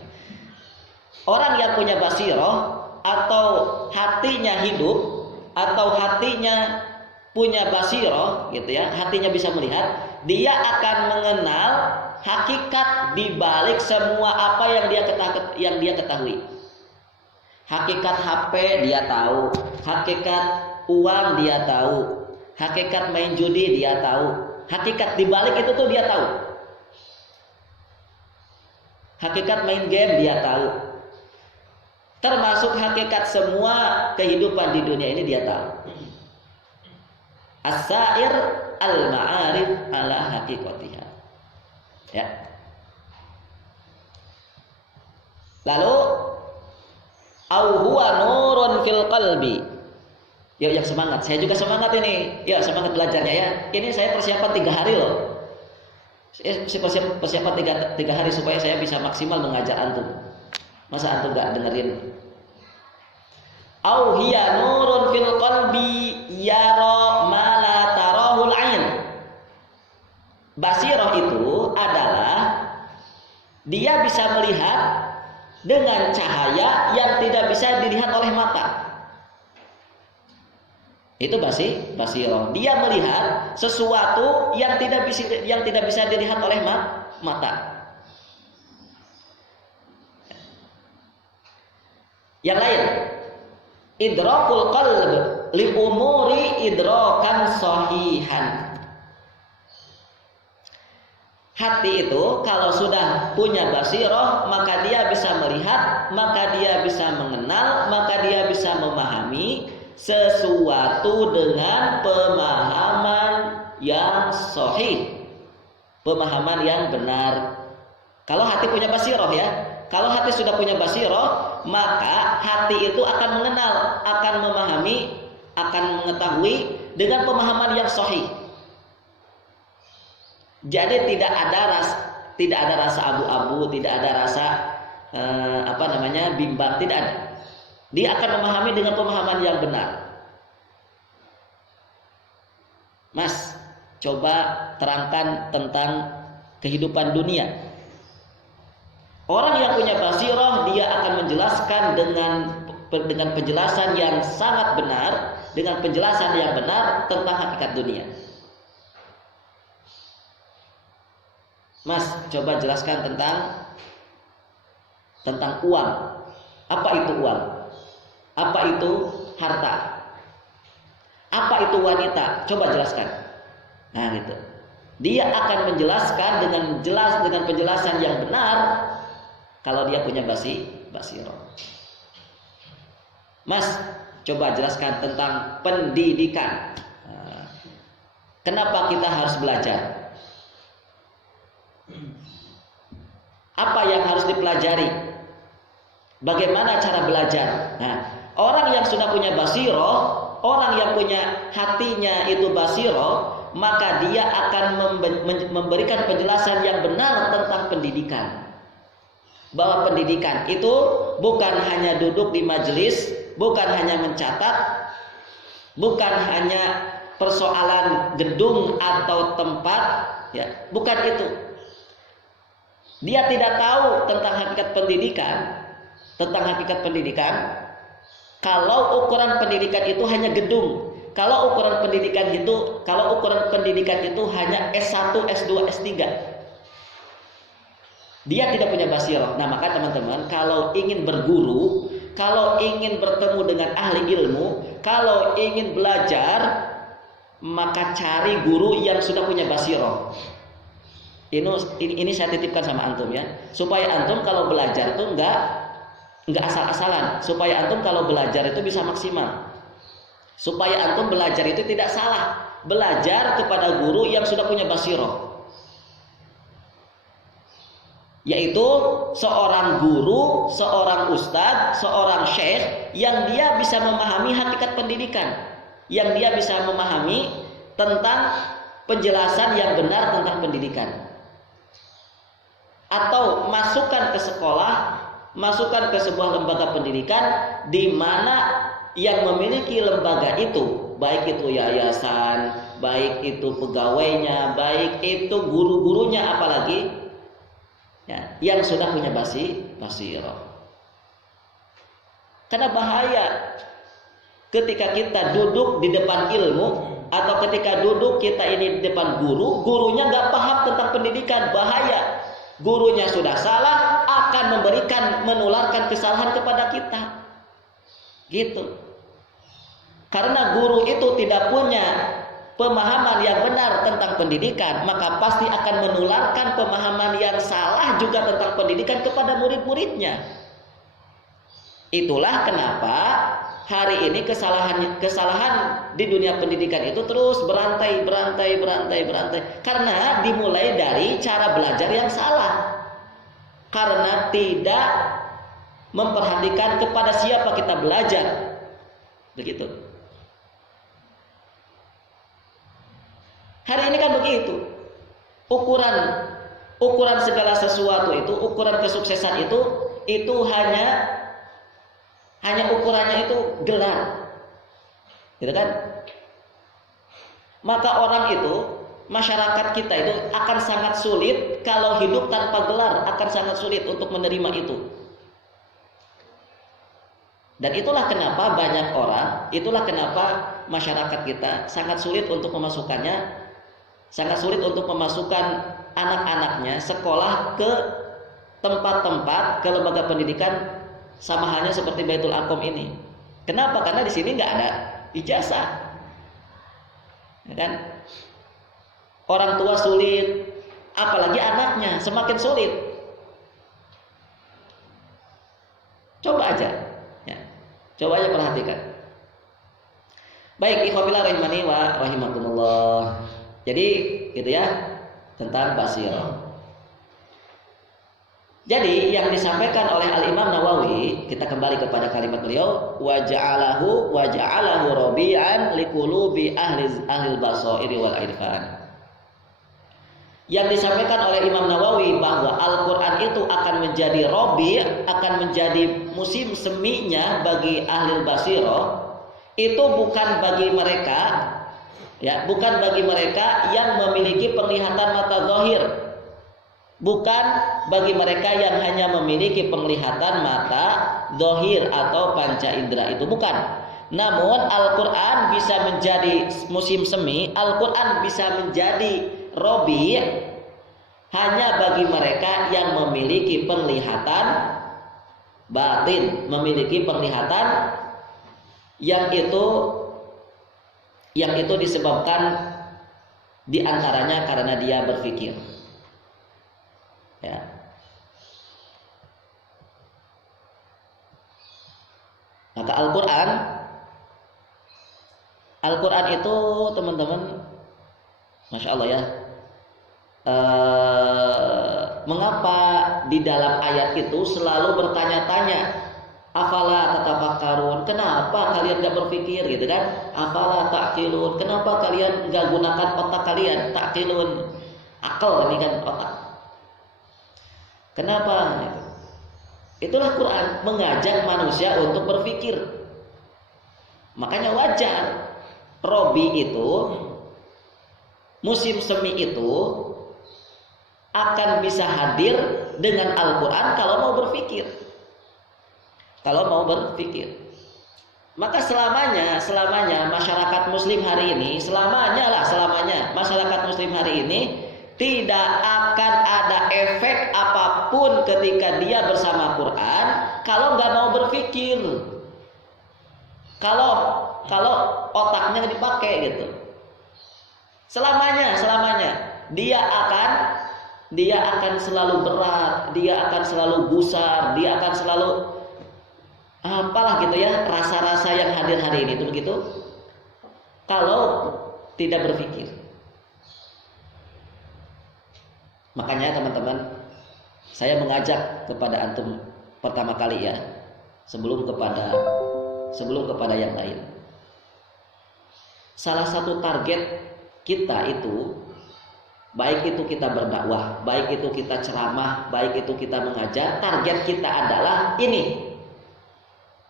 Orang yang punya basirah atau hatinya hidup atau hatinya punya basirah gitu ya, hatinya bisa melihat, dia akan mengenal hakikat di balik semua apa yang dia ketahui. Hakikat HP dia tahu, hakikat uang dia tahu, hakikat main judi dia tahu. Hakikat di balik itu tuh dia tahu. Hakikat main game dia tahu. Termasuk hakikat semua kehidupan di dunia ini dia tahu. As-sa'ir al-ma'arif ala haqiqatiha. Ya. Lalu au huwa nurun fil qalbi. Yuk yang semangat, saya juga semangat ini. Ya semangat belajarnya ya. Ini saya persiapan 3 hari loh. Saya persiapan 3 hari supaya saya bisa maksimal mengajar antum. Masa antum gak dengerin? Au hiya nurun fil qalbi yara ma la tarahul ain. Basirah itu adalah dia bisa melihat dengan cahaya yang tidak bisa dilihat oleh mata. Itu basirah. Dia melihat sesuatu yang tidak bisa dilihat oleh mata. Yang lain, idrakul qalb li umuri idrakan sahihan. Hati itu kalau sudah punya basirah, maka dia bisa melihat, maka dia bisa mengenal, maka dia bisa memahami sesuatu dengan pemahaman yang sahih, pemahaman yang benar. Kalau hati punya basiroh ya, kalau hati sudah punya basiroh, maka hati itu akan mengenal, akan memahami, akan mengetahui dengan pemahaman yang sahih. Jadi tidak ada rasa abu-abu, tidak ada rasa bimbang, tidak ada. Dia akan memahami dengan pemahaman yang benar. Mas, coba terangkan tentang kehidupan dunia. Orang yang punya basiroh, dia akan menjelaskan dengan penjelasan yang sangat benar, dengan penjelasan yang benar tentang hakikat dunia. Mas, coba jelaskan tentang uang. Apa itu uang? Apa itu harta? Apa itu wanita? Coba jelaskan. Nah, gitu. Dia akan menjelaskan dengan penjelasan yang benar kalau dia punya basiroh. Mas, coba jelaskan tentang pendidikan. Kenapa kita harus belajar? Apa yang harus dipelajari? Bagaimana cara belajar? Nah, orang yang sudah punya basiroh, orang yang punya hatinya itu basiroh, maka dia akan memberikan penjelasan yang benar tentang pendidikan. Bahwa pendidikan itu bukan hanya duduk di majelis, bukan hanya mencatat, bukan hanya persoalan gedung atau tempat, ya, bukan itu. Dia tidak tahu tentang hakikat pendidikan, kalau ukuran pendidikan itu hanya gedung, kalau ukuran pendidikan itu hanya S1, S2, S3. Dia tidak punya basiroh. Nah, maka teman-teman, kalau ingin berguru, kalau ingin bertemu dengan ahli ilmu, kalau ingin belajar, maka cari guru yang sudah punya basiroh. Ini saya titipkan sama antum ya, supaya antum kalau belajar itu enggak asal-asalan, supaya antum kalau belajar itu bisa maksimal, supaya antum belajar itu tidak salah, belajar kepada guru yang sudah punya basiroh, yaitu seorang guru, seorang ustadz, seorang syekh yang dia bisa memahami hakikat pendidikan, yang dia bisa memahami tentang penjelasan yang benar tentang pendidikan. Atau masukkan ke sekolah, masukkan ke sebuah lembaga pendidikan di mana yang memiliki lembaga itu, baik itu yayasan, baik itu pegawainya, baik itu guru-gurunya, apalagi ya, yang sudah punya basiroh. Karena bahaya ketika kita duduk di depan ilmu, atau ketika duduk kita ini di depan guru, gurunya nggak paham tentang pendidikan, bahaya. Gurunya sudah salah, akan menularkan kesalahan kepada kita. Gitu. Karena guru itu tidak punya pemahaman yang benar tentang pendidikan, maka pasti akan menularkan pemahaman yang salah juga tentang pendidikan kepada murid-muridnya. Itulah kenapa hari ini kesalahan di dunia pendidikan itu terus berantai. Karena dimulai dari cara belajar yang salah. Karena tidak memperhatikan kepada siapa kita belajar. Begitu. Hari ini kan begitu. Ukuran segala sesuatu itu, ukuran kesuksesan itu hanya ukurannya itu gelar, gitu kan? Maka orang itu, masyarakat kita itu akan sangat sulit kalau hidup tanpa gelar, akan sangat sulit untuk menerima itu. Dan itulah kenapa itulah kenapa masyarakat kita sangat sulit untuk memasukkannya, sangat sulit untuk memasukkan anak-anaknya sekolah ke tempat-tempat, ke lembaga pendidikan. Sama halnya seperti Baitul Arqam ini. Kenapa? Karena di sini nggak ada ijazah, ya kan? Orang tua sulit, apalagi anaknya semakin sulit. Coba aja perhatikan. Baik, ikhwafillah rahimani wa rahimakumullah. Jadi gitu ya tentang basirah. Jadi yang disampaikan oleh Al-Imam Nawawi, kita kembali kepada kalimat beliau, wa ja'alahu rabi'an liqulubi ahli basairi wal irfan. Yang disampaikan oleh Imam Nawawi bahwa Al-Qur'an itu akan menjadi rabi', akan menjadi musim seminya bagi ahli basirah, itu bukan bagi mereka ya, bukan bagi mereka yang memiliki penglihatan mata zahir. Bukan bagi mereka yang hanya memiliki penglihatan mata zahir atau panca indera, itu bukan. Namun Al-Qur'an bisa menjadi musim semi, Al-Qur'an bisa menjadi rabi' hanya bagi mereka yang memiliki penglihatan batin, memiliki penglihatan yang itu disebabkan diantaranya karena dia berpikir. Ya. Maka Al-Quran itu teman-teman, Masya Allah ya, mengapa di dalam ayat itu selalu bertanya-tanya, afala tatafakkarun, kenapa kalian gak berpikir gitu kan? Afala ta'qilun, kenapa kalian gak gunakan otak kalian? Ta'qilun, akal ini kan otak. Kenapa? Itulah Quran mengajak manusia untuk berpikir. Makanya wajar Robi itu, musim semi itu akan bisa hadir dengan Al-Quran kalau mau berpikir. Kalau mau berpikir. Maka selamanya masyarakat muslim hari ini, selamanya masyarakat muslim hari ini tidak akan ada efek apapun ketika dia bersama Quran kalau nggak mau berpikir. Kalau otaknya dipakai gitu. Selamanya dia akan selalu berat, dia akan selalu gusar, dia akan selalu apalah gitu ya, rasa-rasa yang hadir hari ini itu begitu. Kalau tidak berpikir. Makanya teman-teman, saya mengajak kepada antum pertama kali ya, sebelum kepada yang lain. Salah satu target kita itu, baik itu kita berdakwah, baik itu kita ceramah, baik itu kita mengajar, target kita adalah ini.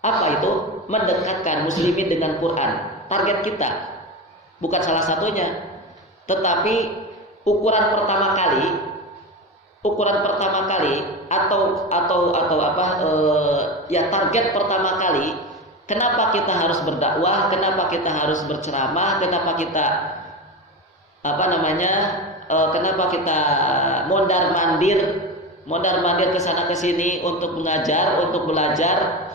Apa itu? Mendekatkan muslimin dengan Quran. Target kita, bukan salah satunya, tetapi ukuran pertama kali target pertama kali. Kenapa kita harus berdakwah? Kenapa kita harus berceramah? Kenapa kita kenapa kita mondar mandir ke sana ke sini untuk mengajar, untuk belajar,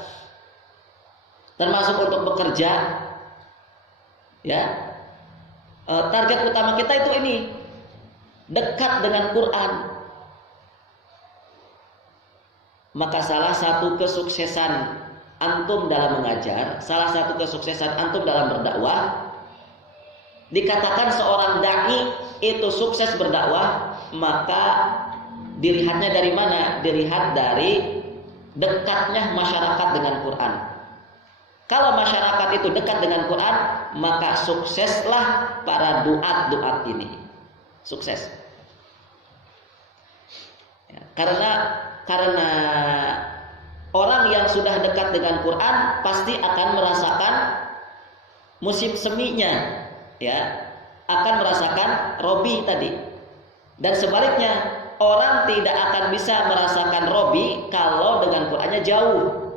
termasuk untuk bekerja? Ya, target utama kita itu ini, dekat dengan Quran. Maka salah satu kesuksesan antum dalam mengajar, salah satu kesuksesan antum dalam berdakwah, dikatakan seorang dai itu sukses berdakwah, maka dilihatnya dari mana? Dilihat dari dekatnya masyarakat dengan Quran. Kalau masyarakat itu dekat dengan Quran, maka sukseslah para duat ini. Sukses. Ya, karena orang yang sudah dekat dengan Quran pasti akan merasakan musim seminya, ya, akan merasakan robi tadi. Dan sebaliknya, orang tidak akan bisa merasakan robi kalau dengan Qurannya jauh.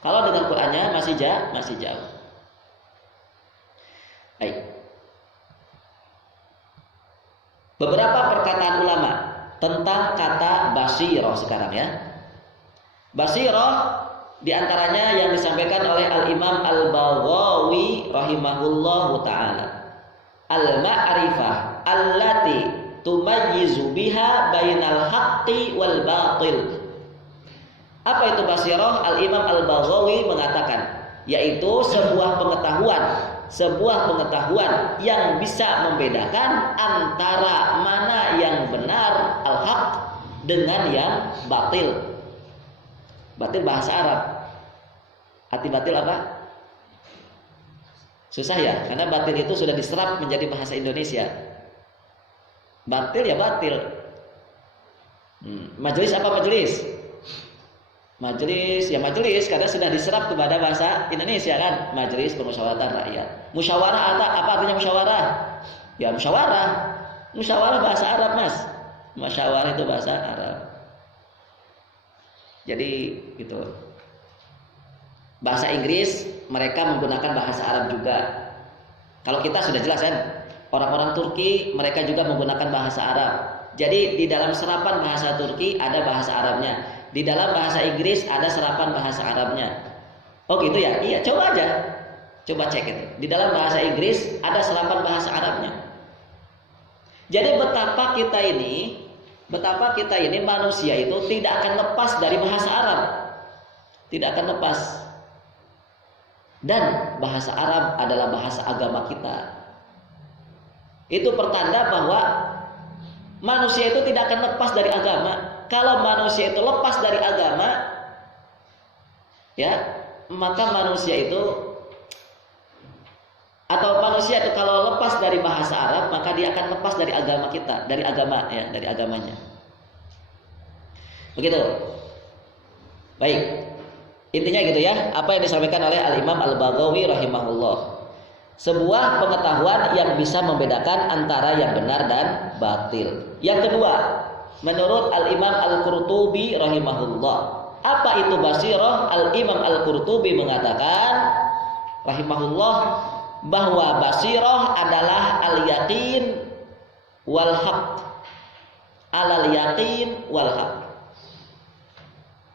Kalau dengan Qurannya masih jauh. Baik. Beberapa perkataan ulama tentang kata basirah sekarang ya. Basirah diantaranya yang disampaikan oleh Al-Imam Al-Baghawi rahimahullahu ta'ala, al-ma'rifah allati tumayyizu biha bainal haqqi wal batil. Apa itu basirah? Al-Imam Al-Baghawi mengatakan, yaitu sebuah pengetahuan yang bisa membedakan antara mana yang benar al-haq dengan yang batil. Batil bahasa Arab. Arti batil apa? Susah ya, karena batil itu sudah diserap menjadi bahasa Indonesia. Batil ya batil. Majelis apa majelis? Majelis ya majelis karena sudah diserap kepada bahasa Indonesia kan. Majelis Permusyawaratan Rakyat. Musyawarah apa artinya musyawarah? Ya musyawarah. Musyawarah bahasa Arab, Mas. Musyawarah itu bahasa Arab. Jadi gitu. Bahasa Inggris mereka menggunakan bahasa Arab juga. Kalau kita sudah jelas kan, orang-orang Turki mereka juga menggunakan bahasa Arab. Jadi di dalam serapan bahasa Turki ada bahasa Arabnya, di dalam bahasa Inggris ada serapan bahasa Arabnya. Oh gitu ya? Iya, coba aja, coba cek itu. Di dalam bahasa Inggris ada serapan bahasa Arabnya. Jadi betapa kita ini manusia itu tidak akan lepas dari bahasa Arab, tidak akan lepas. Dan bahasa Arab adalah bahasa agama kita. Itu pertanda bahwa manusia itu tidak akan lepas dari agama. Kalau manusia itu lepas dari agama, ya, maka manusia itu kalau lepas dari bahasa Arab, maka dia akan lepas dari agama kita, dari agama ya, dari agamanya. Begitu. Baik. Intinya gitu ya, apa yang disampaikan oleh Al-Imam Al-Baghawi rahimahullah. Sebuah pengetahuan yang bisa membedakan antara yang benar dan batil. Yang kedua, menurut Al-Imam Al-Qurtubi rahimahullah, apa itu basirah? Al-Imam Al-Qurtubi mengatakan rahimahullah bahwa basirah adalah al-yaqin wal haq. Alal yaqin wal haq.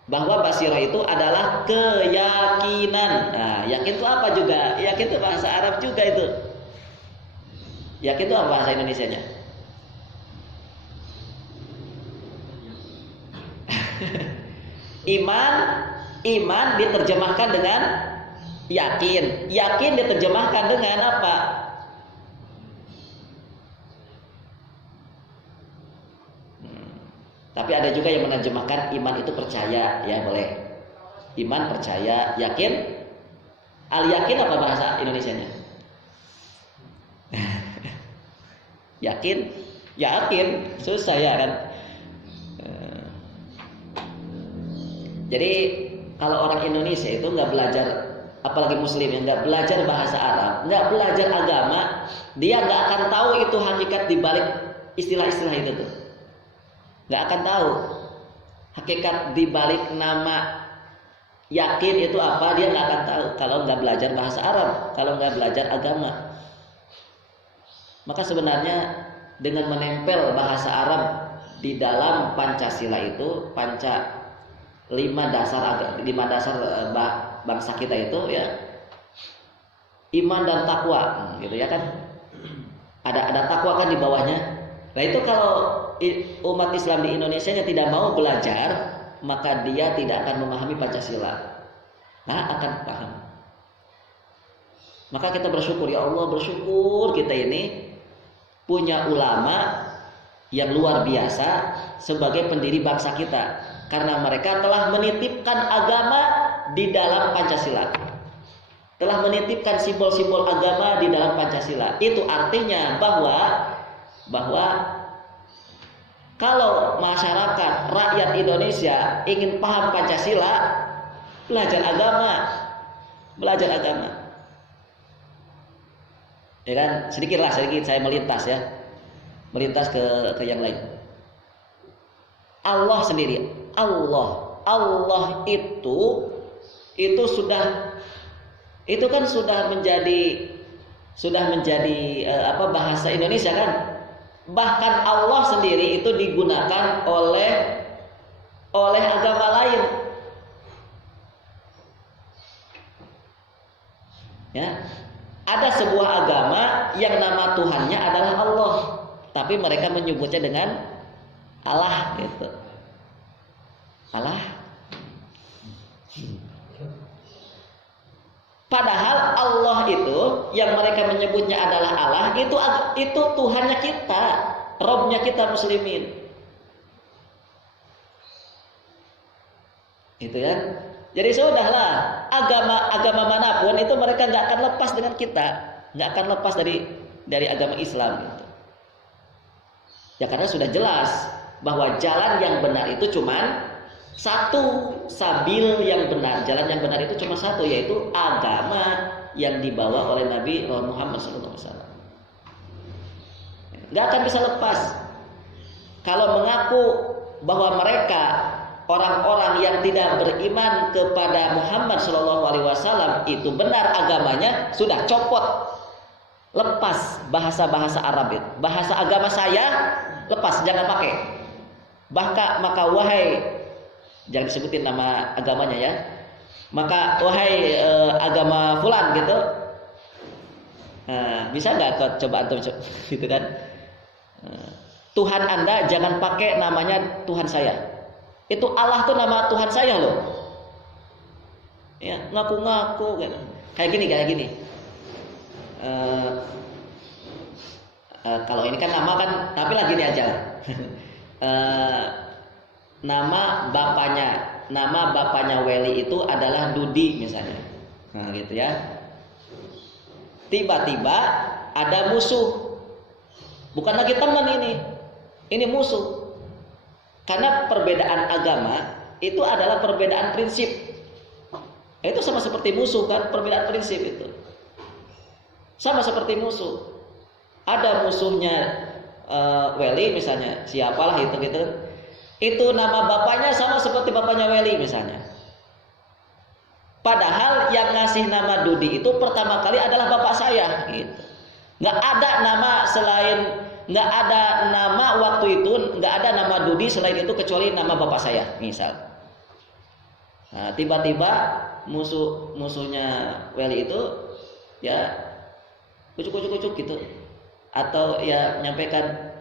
Bahwa basirah itu adalah keyakinan. Nah, yakin itu apa juga? Yakin itu bahasa Arab juga itu. Yakin itu apa bahasa Indonesianya? Iman diterjemahkan dengan yakin. Yakin diterjemahkan dengan apa? Tapi ada juga yang menerjemahkan iman itu percaya, ya boleh. Iman percaya, yakin. Al-yakin apa bahasa Indonesianya? Yakin, susah ya kan. Jadi kalau orang Indonesia itu nggak belajar, apalagi Muslim yang nggak belajar bahasa Arab, nggak belajar agama, dia nggak akan tahu itu hakikat dibalik istilah-istilah itu tuh. Nggak akan tahu hakikat dibalik nama yakin itu apa, dia nggak akan tahu kalau nggak belajar bahasa Arab, kalau nggak belajar agama. Maka sebenarnya dengan menempel bahasa Arab di dalam Pancasila itu, lima dasar bangsa kita itu ya, iman dan takwa, gitu ya kan? Ada takwa kan di bawahnya. Nah itu kalau umat Islam di Indonesia yang tidak mau belajar, maka dia tidak akan memahami Pancasila. Nah akan paham. Maka kita bersyukur, ya Allah, bersyukur kita ini punya ulama yang luar biasa sebagai pendiri bangsa kita, karena mereka telah menitipkan agama di dalam Pancasila, telah menitipkan simbol-simbol agama di dalam Pancasila. Itu artinya bahwa kalau masyarakat rakyat Indonesia ingin paham Pancasila, belajar agama. Ya kan, sedikit saya melintas ke yang lain. Allah sendiri, Allah itu sudah menjadi bahasa Indonesia kan. Bahkan Allah sendiri itu digunakan oleh agama lain. Ya. Ada sebuah agama yang nama Tuhannya adalah Allah, tapi mereka menyebutnya dengan Allah gitu. Allah. Padahal Allah itu yang mereka menyebutnya adalah Allah, itu Tuhannya kita, Robnya kita muslimin. Itu ya. Jadi sudahlah, agama manapun itu mereka nggak akan lepas dengan kita, nggak akan lepas dari agama Islam. Gitu. Ya karena sudah jelas bahwa jalan yang benar itu cuman satu, sabil yang benar, jalan yang benar itu cuma satu, yaitu agama yang dibawa oleh Nabi Muhammad SAW. Nggak akan bisa lepas. Kalau mengaku bahwa mereka orang-orang yang tidak beriman kepada Muhammad SAW itu benar agamanya, sudah copot, lepas bahasa Arab itu, bahasa agama saya lepas, jangan pakai. Maka wahai, jangan disebutin nama agamanya ya. Maka wahai agama fulan gitu, bisa nggak kau coba antum gitu kan? Tuhan Anda jangan pakai namanya Tuhan saya. Itu Allah tuh nama Tuhan saya loh. Ya ngaku-ngaku gitu. Kayak gini. Kalau ini kan nama kan, tapi lagi ini aja. Nama bapaknya Weli itu adalah Dudi misalnya, nah gitu ya. Tiba-tiba ada musuh, bukan lagi teman ini musuh. Karena perbedaan agama itu adalah perbedaan prinsip. Itu sama seperti musuh kan, perbedaan prinsip itu sama seperti musuh. Ada musuhnya Weli misalnya, siapalah itu gitu. Itu nama bapaknya sama seperti bapaknya Weli misalnya. Padahal yang ngasih nama Dudi itu pertama kali adalah bapak saya gitu. Nggak ada nama waktu itu, nggak ada nama Dudi selain itu kecuali nama bapak saya misal. Nah, tiba-tiba musuhnya Weli itu ya kucuk gitu, atau ya menyampaikan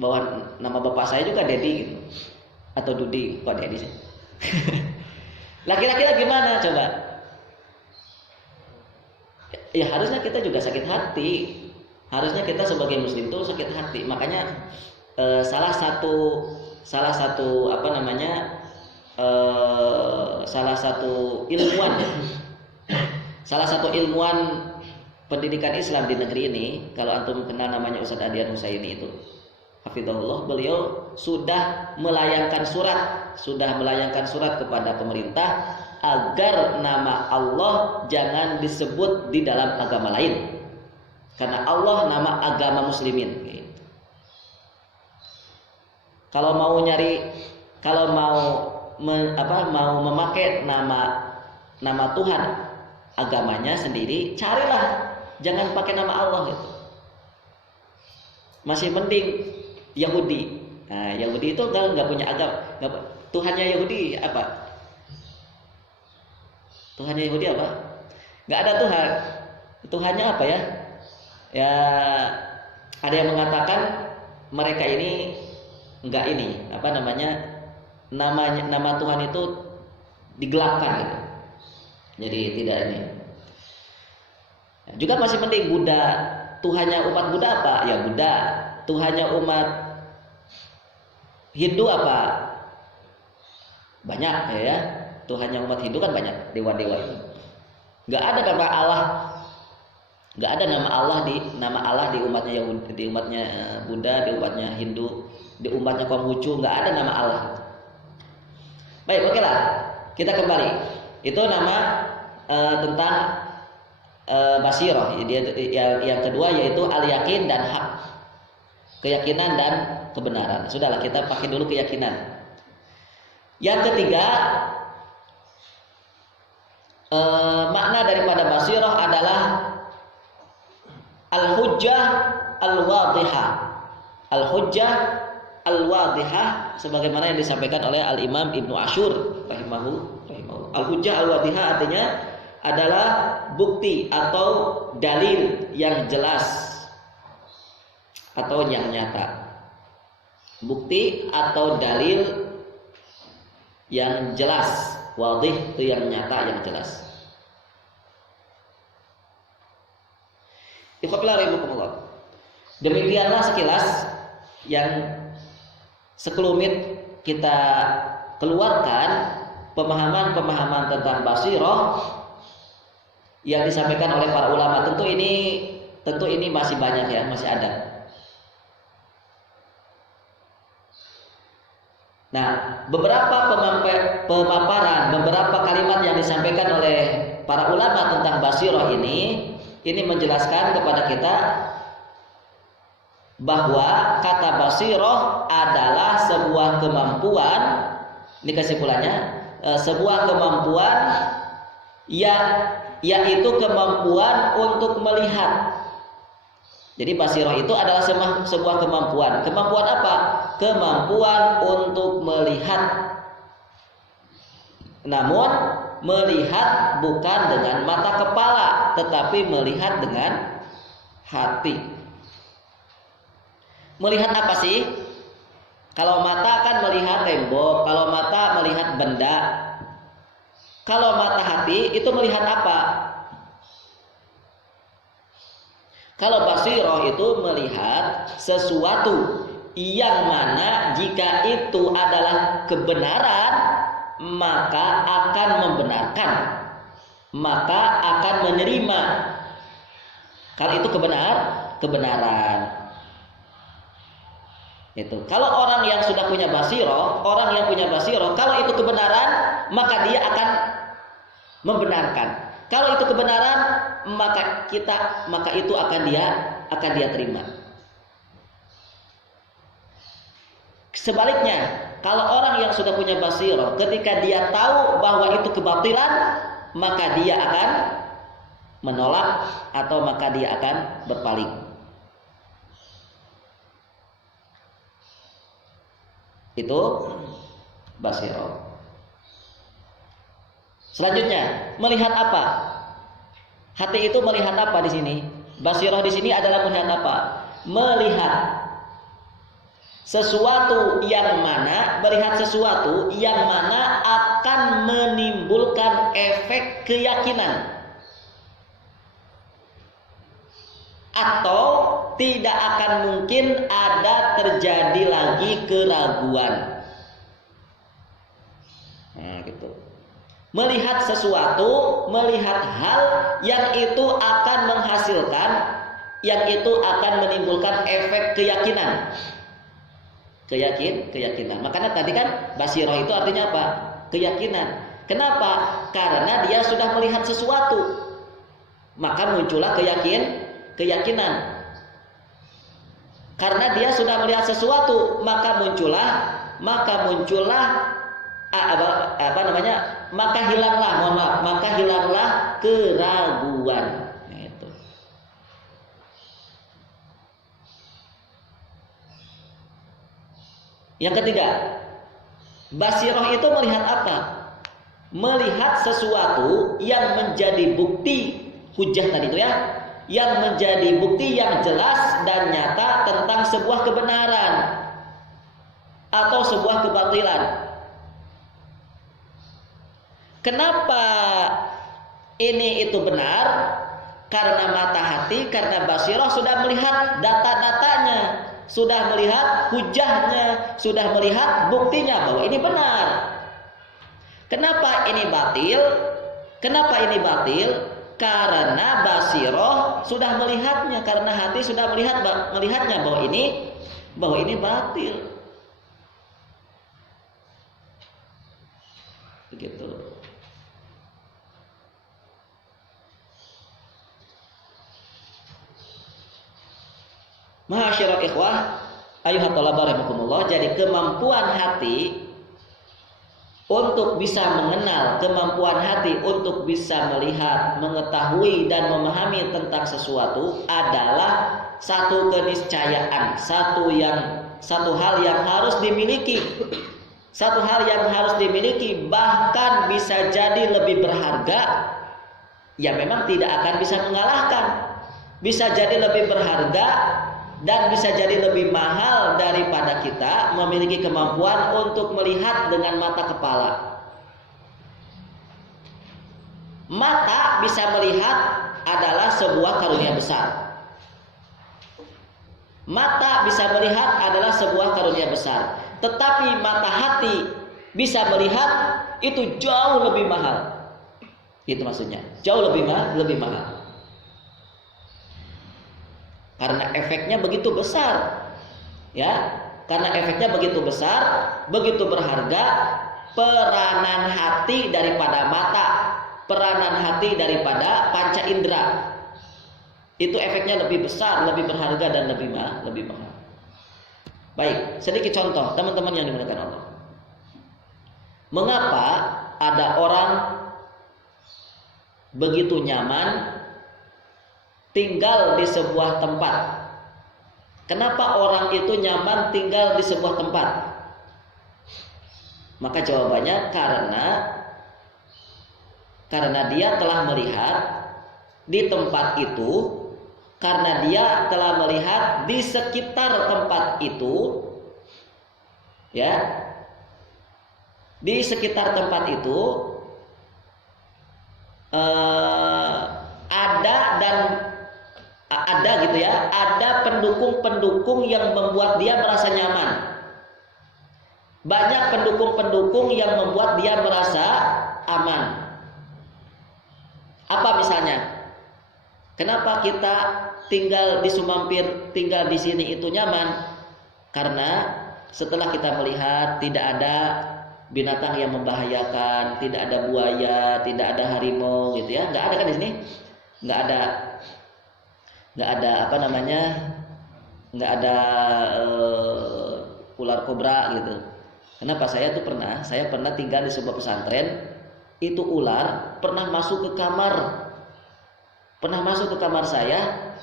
bahwa nama bapak saya juga Dedi gitu, atau Dudi, kok Dedi sih? Laki-laki gimana coba? Ya harusnya kita juga sakit hati. Harusnya kita sebagai muslim itu sakit hati. Makanya salah satu ilmuwan pendidikan Islam di negeri ini, kalau antum kenal namanya Ustaz Adian Husaini itu, hafizahullah, beliau sudah melayangkan surat kepada pemerintah agar nama Allah jangan disebut di dalam agama lain, karena Allah nama agama muslimin gitu. Kalau mau memakai nama Tuhan agamanya sendiri, carilah, jangan pakai nama Allah gitu. Masih mending Yahudi. Nah, Yahudi itu nggak punya agama. Tuhannya Yahudi apa? Tuhannya Yahudi apa? Nggak ada Tuhan. Tuhannya apa ya? Ya ada yang mengatakan mereka ini nggak nama Tuhan itu digelapkan gitu. Jadi tidak ini. Juga masih penting Buddha. Tuhannya umat Buddha apa? Ya Buddha. Tuhannya umat Hindu apa? Banyak ya. Tuhannya umat Hindu kan banyak dewa-dewa itu. Nggak ada nama Allah. Nggak ada nama Allah di umatnya Yahudi, di umatnya Buddha, di umatnya Hindu, di umatnya Konghucu, nggak ada nama Allah. Baik, oke lah. Kita kembali. Itu nama tentang basirah. Yang kedua yaitu al-yakin dan hak. Keyakinan dan kebenaran. Sudahlah, kita pakai dulu keyakinan. Yang ketiga, makna daripada basirah adalah al-hujjah al-wadihah. Al-hujjah al-wadihah sebagaimana yang disampaikan oleh Al-Imam Ibnu Ashur rahimahullah. Al-hujjah al-wadihah artinya adalah bukti atau dalil yang jelas atau yang nyata. Bukti atau dalil yang jelas, wadih itu yang nyata, yang jelas. Ikhwafillah rahimakumullah. Demikianlah sekilas yang sekelumit kita keluarkan pemahaman-pemahaman tentang basirah yang disampaikan oleh para ulama. Tentu ini masih banyak ya, masih ada. Nah, beberapa pemaparan, beberapa kalimat yang disampaikan oleh para ulama tentang basirah ini menjelaskan kepada kita bahwa kata basirah adalah sebuah kemampuan, ini kesimpulannya, sebuah kemampuan yaitu kemampuan untuk melihat. Jadi basirah itu adalah sebuah kemampuan. Kemampuan apa? Kemampuan untuk melihat. Namun melihat bukan dengan mata kepala, tetapi melihat dengan hati. Melihat apa sih? Kalau mata kan melihat tembok, kalau mata melihat benda. Kalau mata hati itu melihat apa? Kalau basirah itu melihat sesuatu yang mana jika itu adalah kebenaran, maka akan membenarkan, maka akan menerima. Kalau itu kebenaran. Itu. Kalau orang yang sudah punya basirah, kalau itu kebenaran, maka dia akan membenarkan. Kalau itu kebenaran, maka itu akan dia terima. Sebaliknya, kalau orang yang sudah punya basirah, ketika dia tahu bahwa itu kebatilan, maka dia akan menolak atau maka dia akan berpaling. Itu basirah. Selanjutnya, melihat apa? Hati itu melihat apa di sini? Basirah di sini adalah melihat apa? Melihat sesuatu yang mana akan menimbulkan efek keyakinan atau tidak akan mungkin ada terjadi lagi keraguan. Nah, gitu. Melihat sesuatu, melihat hal yang itu akan menghasilkan, yang itu akan menimbulkan efek keyakinan. Keyakinan. Makanya tadi kan basirah itu artinya apa? Keyakinan. Kenapa? Karena dia sudah melihat sesuatu, maka muncullah keyakinan. Karena dia sudah melihat sesuatu, maka muncullah maka hilanglah keraguan. Nah, itu. Yang ketiga, basirah itu melihat apa? Melihat sesuatu yang menjadi bukti hujjah tadi itu ya, yang menjadi bukti yang jelas dan nyata tentang sebuah kebenaran atau sebuah kebatilan. Kenapa ini itu benar? Karena mata hati, karena basirah sudah melihat data-datanya, sudah melihat hujahnya, sudah melihat buktinya bahwa ini benar. Kenapa ini batil? Karena basirah sudah melihatnya, karena hati sudah melihatnya bahwa ini batil. Begitu. Ma'asyiral ikhwah, ayyuhat thalaba rahimakumullah. Jadi kemampuan hati untuk bisa mengenal, kemampuan hati untuk bisa melihat, mengetahui dan memahami tentang sesuatu adalah satu keniscayaan, satu hal yang harus dimiliki. Satu hal yang harus dimiliki, bahkan bisa jadi lebih berharga, ya memang tidak akan bisa mengalahkan. Bisa jadi lebih berharga dan bisa jadi lebih mahal daripada kita memiliki kemampuan untuk melihat dengan mata kepala. Mata bisa melihat adalah sebuah karunia besar. Mata bisa melihat adalah sebuah karunia besar, tetapi mata hati bisa melihat itu jauh lebih mahal. Itu maksudnya, jauh lebih mahal. Karena efeknya begitu besar. Ya, karena efeknya begitu besar, begitu berharga, peranan hati daripada mata, peranan hati daripada panca indera. Itu efeknya lebih besar, lebih berharga dan lebih mahal. Baik, sedikit contoh teman-teman yang dimuliakan Allah. Mengapa ada orang begitu nyaman tinggal di sebuah tempat? Kenapa orang itu nyaman tinggal di sebuah tempat? Maka jawabannya karena dia telah melihat di tempat itu, karena dia telah melihat di sekitar tempat itu, ya, di sekitar tempat itu ada gitu ya, ada pendukung-pendukung yang membuat dia merasa nyaman. Banyak pendukung-pendukung yang membuat dia merasa aman. Apa misalnya? Kenapa kita tinggal di Sumampir, tinggal di sini itu nyaman? Karena setelah kita melihat tidak ada binatang yang membahayakan, tidak ada buaya, tidak ada harimau gitu ya. Nggak ada kan di sini? Nggak ada nggak ada ular kobra gitu. Kenapa? Saya pernah tinggal di sebuah pesantren, itu ular pernah masuk ke kamar saya,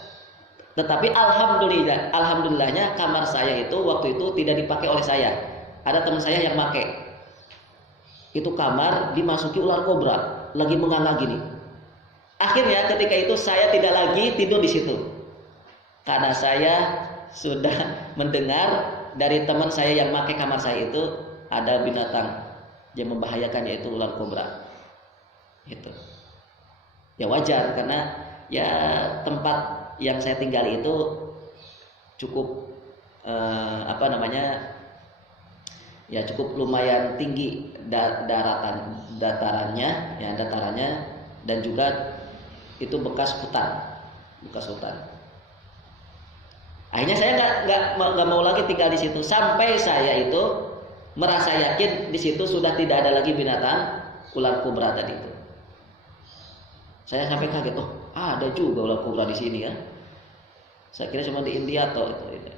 tetapi alhamdulillahnya kamar saya itu waktu itu tidak dipakai oleh saya. Ada teman saya yang pakai. Itu kamar dimasuki ular kobra, lagi menganga gini. Akhirnya ketika itu saya tidak lagi tidur di situ, karena saya sudah mendengar dari teman saya yang pakai kamar saya itu ada binatang yang membahayakan, yaitu ular kobra. Gitu. Ya wajar, karena ya tempat yang saya tinggal itu cukup ya cukup lumayan tinggi datarannya, dan juga itu bekas hutan. Akhirnya saya nggak mau lagi tinggal di situ, sampai saya itu merasa yakin di situ sudah tidak ada lagi binatang ular kobra tadi itu. Saya sampai kaget, ada juga ular kobra di sini ya. Saya kira cuma di India atau itu.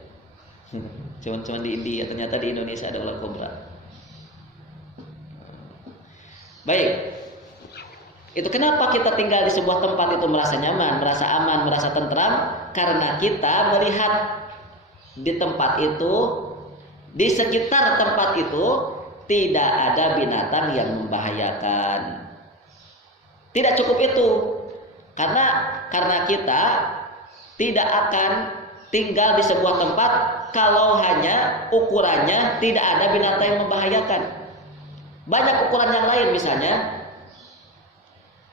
Cuma di India, ternyata di Indonesia ada ular kobra. Baik. Itu kenapa kita tinggal di sebuah tempat itu merasa nyaman, merasa aman, merasa tentram? Karena kita melihat di tempat itu, di sekitar tempat itu tidak ada binatang yang membahayakan. Tidak cukup itu, karena kita tidak akan tinggal di sebuah tempat kalau hanya ukurannya tidak ada binatang yang membahayakan. Banyak ukuran yang lain, misalnya.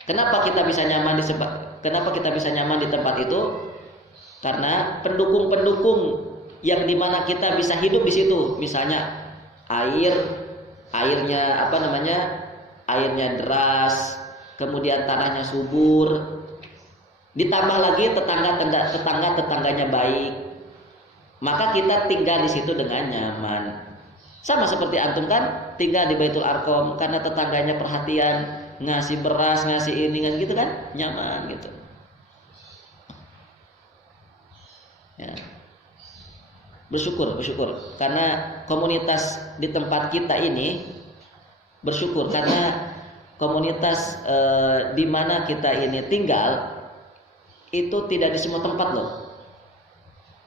Kenapa kita bisa nyaman di tempat itu? Karena pendukung-pendukung yang dimana kita bisa hidup di situ, misalnya airnya deras, kemudian tanahnya subur, ditambah lagi tetangganya baik, maka kita tinggal di situ dengan nyaman. Sama seperti antum kan tinggal di Baitul Arqam, karena tetangganya perhatian, ngasih beras, ngasih ini, ngasih gitu kan, nyaman gitu. Ya. Bersyukur karena komunitas di tempat kita ini, bersyukur karena komunitas di mana kita ini tinggal itu tidak di semua tempat loh.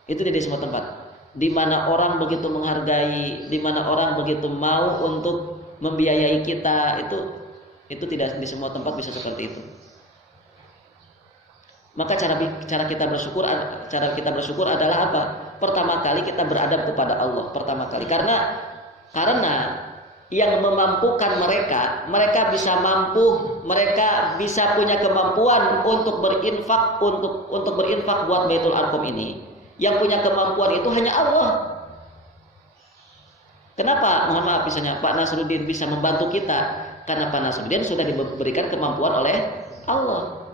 Itu tidak di semua tempat. Di mana orang begitu menghargai, di mana orang begitu mau untuk membiayai kita, itu tidak di semua tempat bisa seperti itu. Maka cara kita bersyukur adalah apa? Pertama kali kita beradab kepada Allah, pertama kali. Karena yang memampukan mereka bisa mampu, mereka bisa punya kemampuan untuk berinfak buat Baitul Arqam ini. Yang punya kemampuan itu hanya Allah. Kenapa? Mohon maaf misalnya Pak Nasruddin bisa membantu kita, karena Pak Nasruddin sudah diberikan kemampuan oleh Allah.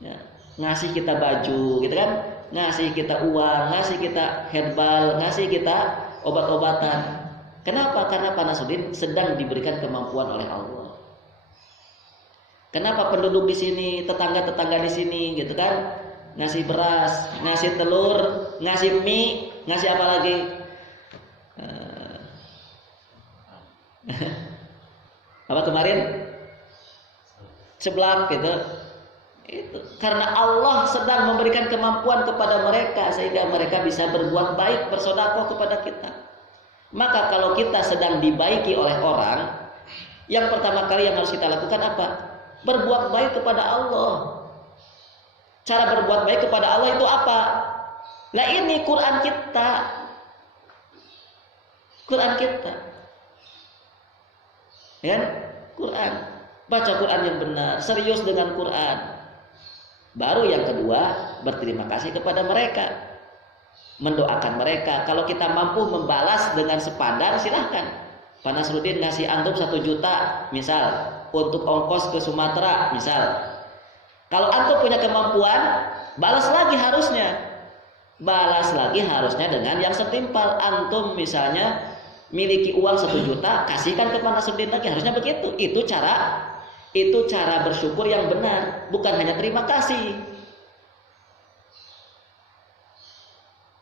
Ya, ngasih kita baju, gitu kan? Ngasih kita uang, ngasih kita herbal, ngasih kita obat-obatan. Kenapa? Karena Pak Nasruddin sedang diberikan kemampuan oleh Allah. Kenapa penduduk di sini, tetangga-tetangga di sini, gitu kan? Ngasih beras, ngasih telur, ngasih mie, ngasih apa lagi? Apa kemarin? Seblak gitu. Itu karena Allah sedang memberikan kemampuan kepada mereka sehingga mereka bisa berbuat baik, bersedekah kepada kita. Maka kalau kita sedang dibaiki oleh orang, yang pertama kali yang harus kita lakukan apa? Berbuat baik kepada Allah. Cara berbuat baik kepada Allah itu apa? Nah ini Quran kita. Quran kita. Ya, Quran. Baca Quran yang benar, serius dengan Quran. Baru yang kedua, berterima kasih kepada mereka. Mendoakan mereka. Kalau kita mampu membalas dengan sepadan, silahkan. Pak Nasruddin ngasih antum 1 juta, misal, untuk ongkos ke Sumatera, misal. Kalau antum punya kemampuan, balas lagi harusnya. Balas lagi harusnya dengan yang setimpal. Antum misalnya miliki uang 1 juta, kasihkan ke Pak Nasruddin lagi, harusnya begitu. Itu cara bersyukur yang benar, bukan hanya terima kasih.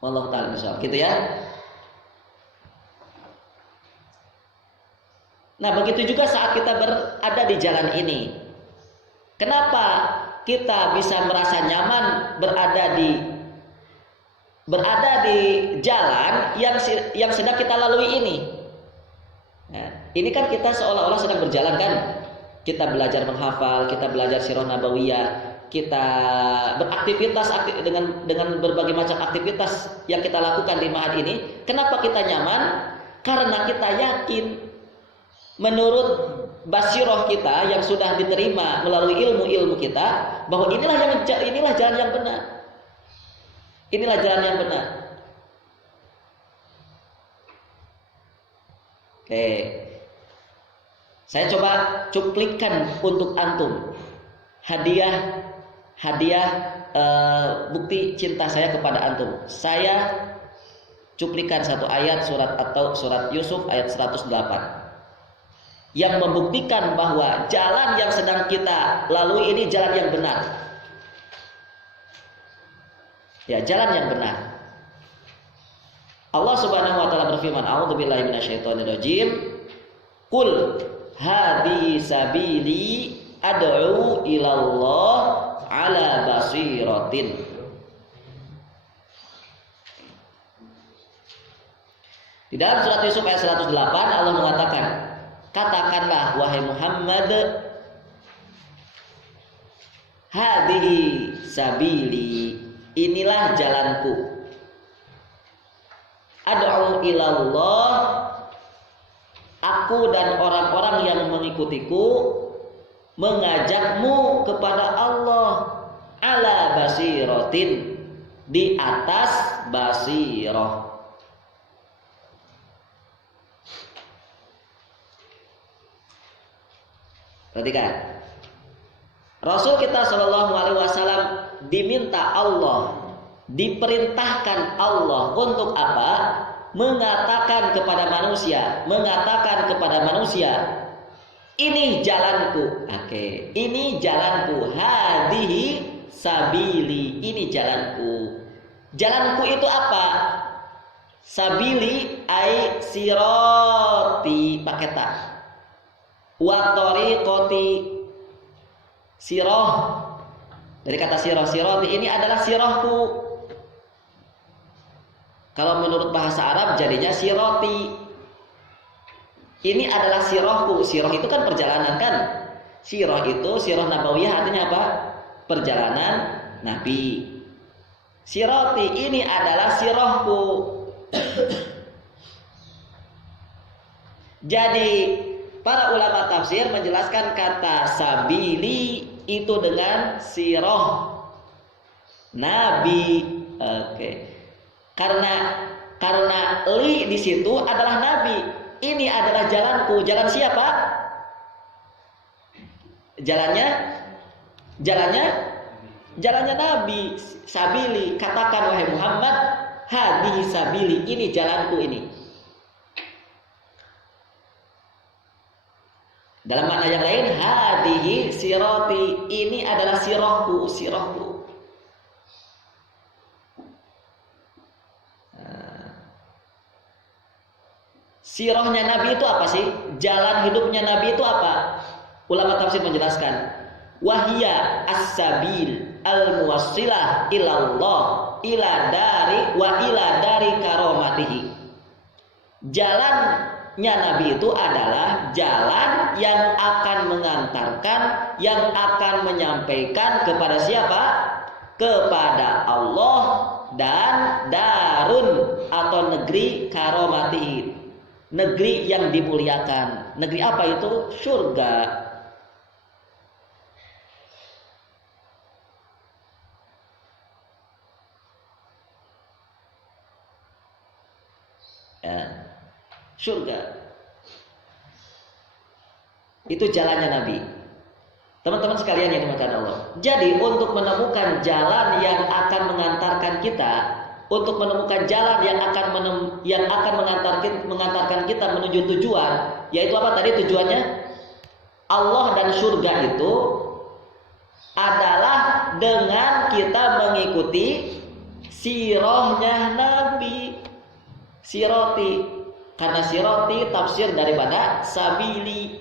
Wallahu ta'ala bishawab, gitu ya. Nah, begitu juga saat kita berada di jalan ini. Kenapa kita bisa merasa nyaman berada di jalan yang sedang kita lalui ini? Nah, ini kan kita seolah-olah sedang berjalan kan? Kita belajar menghafal, kita belajar sirah nabawiyah, kita beraktivitas dengan berbagai macam aktivitas yang kita lakukan di ma'had ini. Kenapa kita nyaman? Karena kita yakin menurut basirah kita yang sudah diterima melalui ilmu-ilmu kita bahwa inilah jalan yang benar. Inilah jalan yang benar. Oke. Saya coba cuplikan untuk antum hadiah bukti cinta saya kepada antum. Saya cuplikan satu ayat surat Yusuf ayat 108 yang membuktikan bahwa jalan yang sedang kita lalui ini jalan yang benar. Ya, jalan yang benar. Allah Subhanahu wa taala berfirman, "A'udzubillahi minasyaitonirrajim. Qul hadhihi sabili ad'u ilallah ala basiratin." Di dalam surat Yusuf ayat 108 Allah mengatakan, katakanlah wahai Muhammad, hadhihi sabili, inilah jalanku, ad'u ilallah, aku dan orang-orang yang mengikutiku mengajakmu kepada Allah, ala basiratin, di atas basirah. Perhatikan, Rasul kita Shallallahu Alaihi Wasallam diminta Allah, diperintahkan Allah untuk apa? Mengatakan kepada manusia, ini jalanku. Oke, ini jalanku. Hadihi sabili, ini jalanku. Jalanku itu apa? Sabili ai siroti, pakai ta. Wa tariqati, sirah, dari kata siroti, ini adalah sirahku. Kalau menurut bahasa Arab jadinya siroti. Ini adalah sirahku. Sirah itu kan perjalanan kan? Sirah itu, sirah nabawiyah artinya apa? Perjalanan Nabi. Siroti, ini adalah sirahku. Jadi para ulama tafsir menjelaskan kata sabili itu dengan sirah Nabi. Oke. Karena li di situ adalah nabi. Ini adalah jalanku. Jalan siapa? Jalannya nabi. Sabili. Katakan wahai Muhammad, hadhihi sabili. Ini jalanku ini. Dalam makna yang lain, hadihi sirati, ini adalah sirahku. Sirahnya Nabi itu apa sih? Jalan hidupnya Nabi itu apa? Ulama tafsir menjelaskan, wahia as-sabil al-muwassilah ilallah ila dari karomatihi. Jalannya Nabi itu adalah jalan yang akan mengantarkan, yang akan menyampaikan kepada siapa? Kepada Allah dan darun atau negeri karomatihi, negeri yang dimuliakan. Negeri apa itu? Surga. Ya, surga. Itu jalannya Nabi. Teman-teman sekalian yang dimakan Allah. Jadi untuk menemukan jalan yang akan mengantarkan kita, untuk menemukan jalan yang akan mengantarkan kita menuju tujuan, yaitu apa tadi tujuannya? Allah dan surga itu adalah dengan kita mengikuti sirahnya Nabi. Siroti, karena siroti tafsir daripada sabili.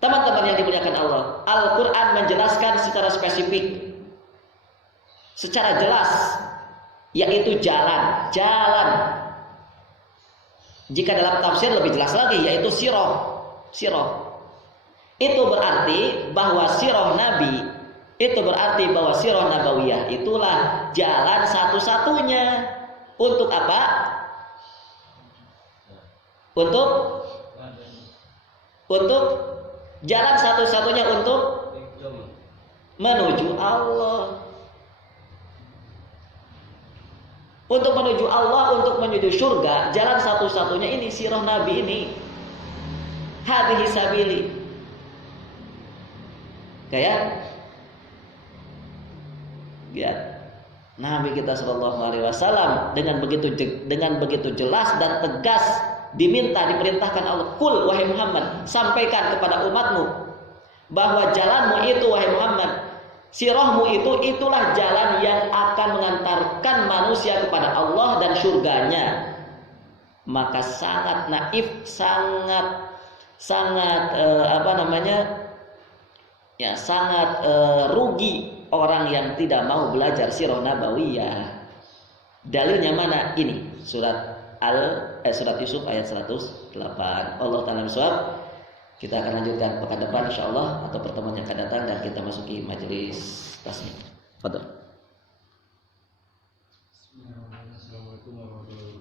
Teman-teman yang dimuliakan Allah, Al-Quran menjelaskan secara spesifik, secara jelas, yaitu jalan. Jika dalam tafsir lebih jelas lagi, yaitu sirah. Itu berarti bahwa sirah Nabi, itu berarti bahwa sirah nabawiyah itulah jalan satu-satunya. Untuk apa? Untuk jalan satu-satunya untuk menuju Allah. Untuk menuju Allah, untuk menuju surga, jalan satu-satunya ini sirah Nabi ini. Hadhihi sabili. Kayak lihat Nabi kita Shallallahu Alaihi Wasallam dengan begitu jelas dan tegas diperintahkan Allah, kul wahai Muhammad, sampaikan kepada umatmu bahwa jalanmu itu wahai Muhammad, sirahmu itulah jalan yang akan mengantarkan manusia kepada Allah dan surganya. Maka sangat naif, sangat rugi orang yang tidak mau belajar sirah nabawiyah. Dalilnya mana? Ini surat Yusuf ayat 108. Allah Ta'ala bisawab. Kita akan lanjutkan pekan depan insyaallah atau pertemuan yang akan datang, dan kita masuki majelis tasmi. Fadhil.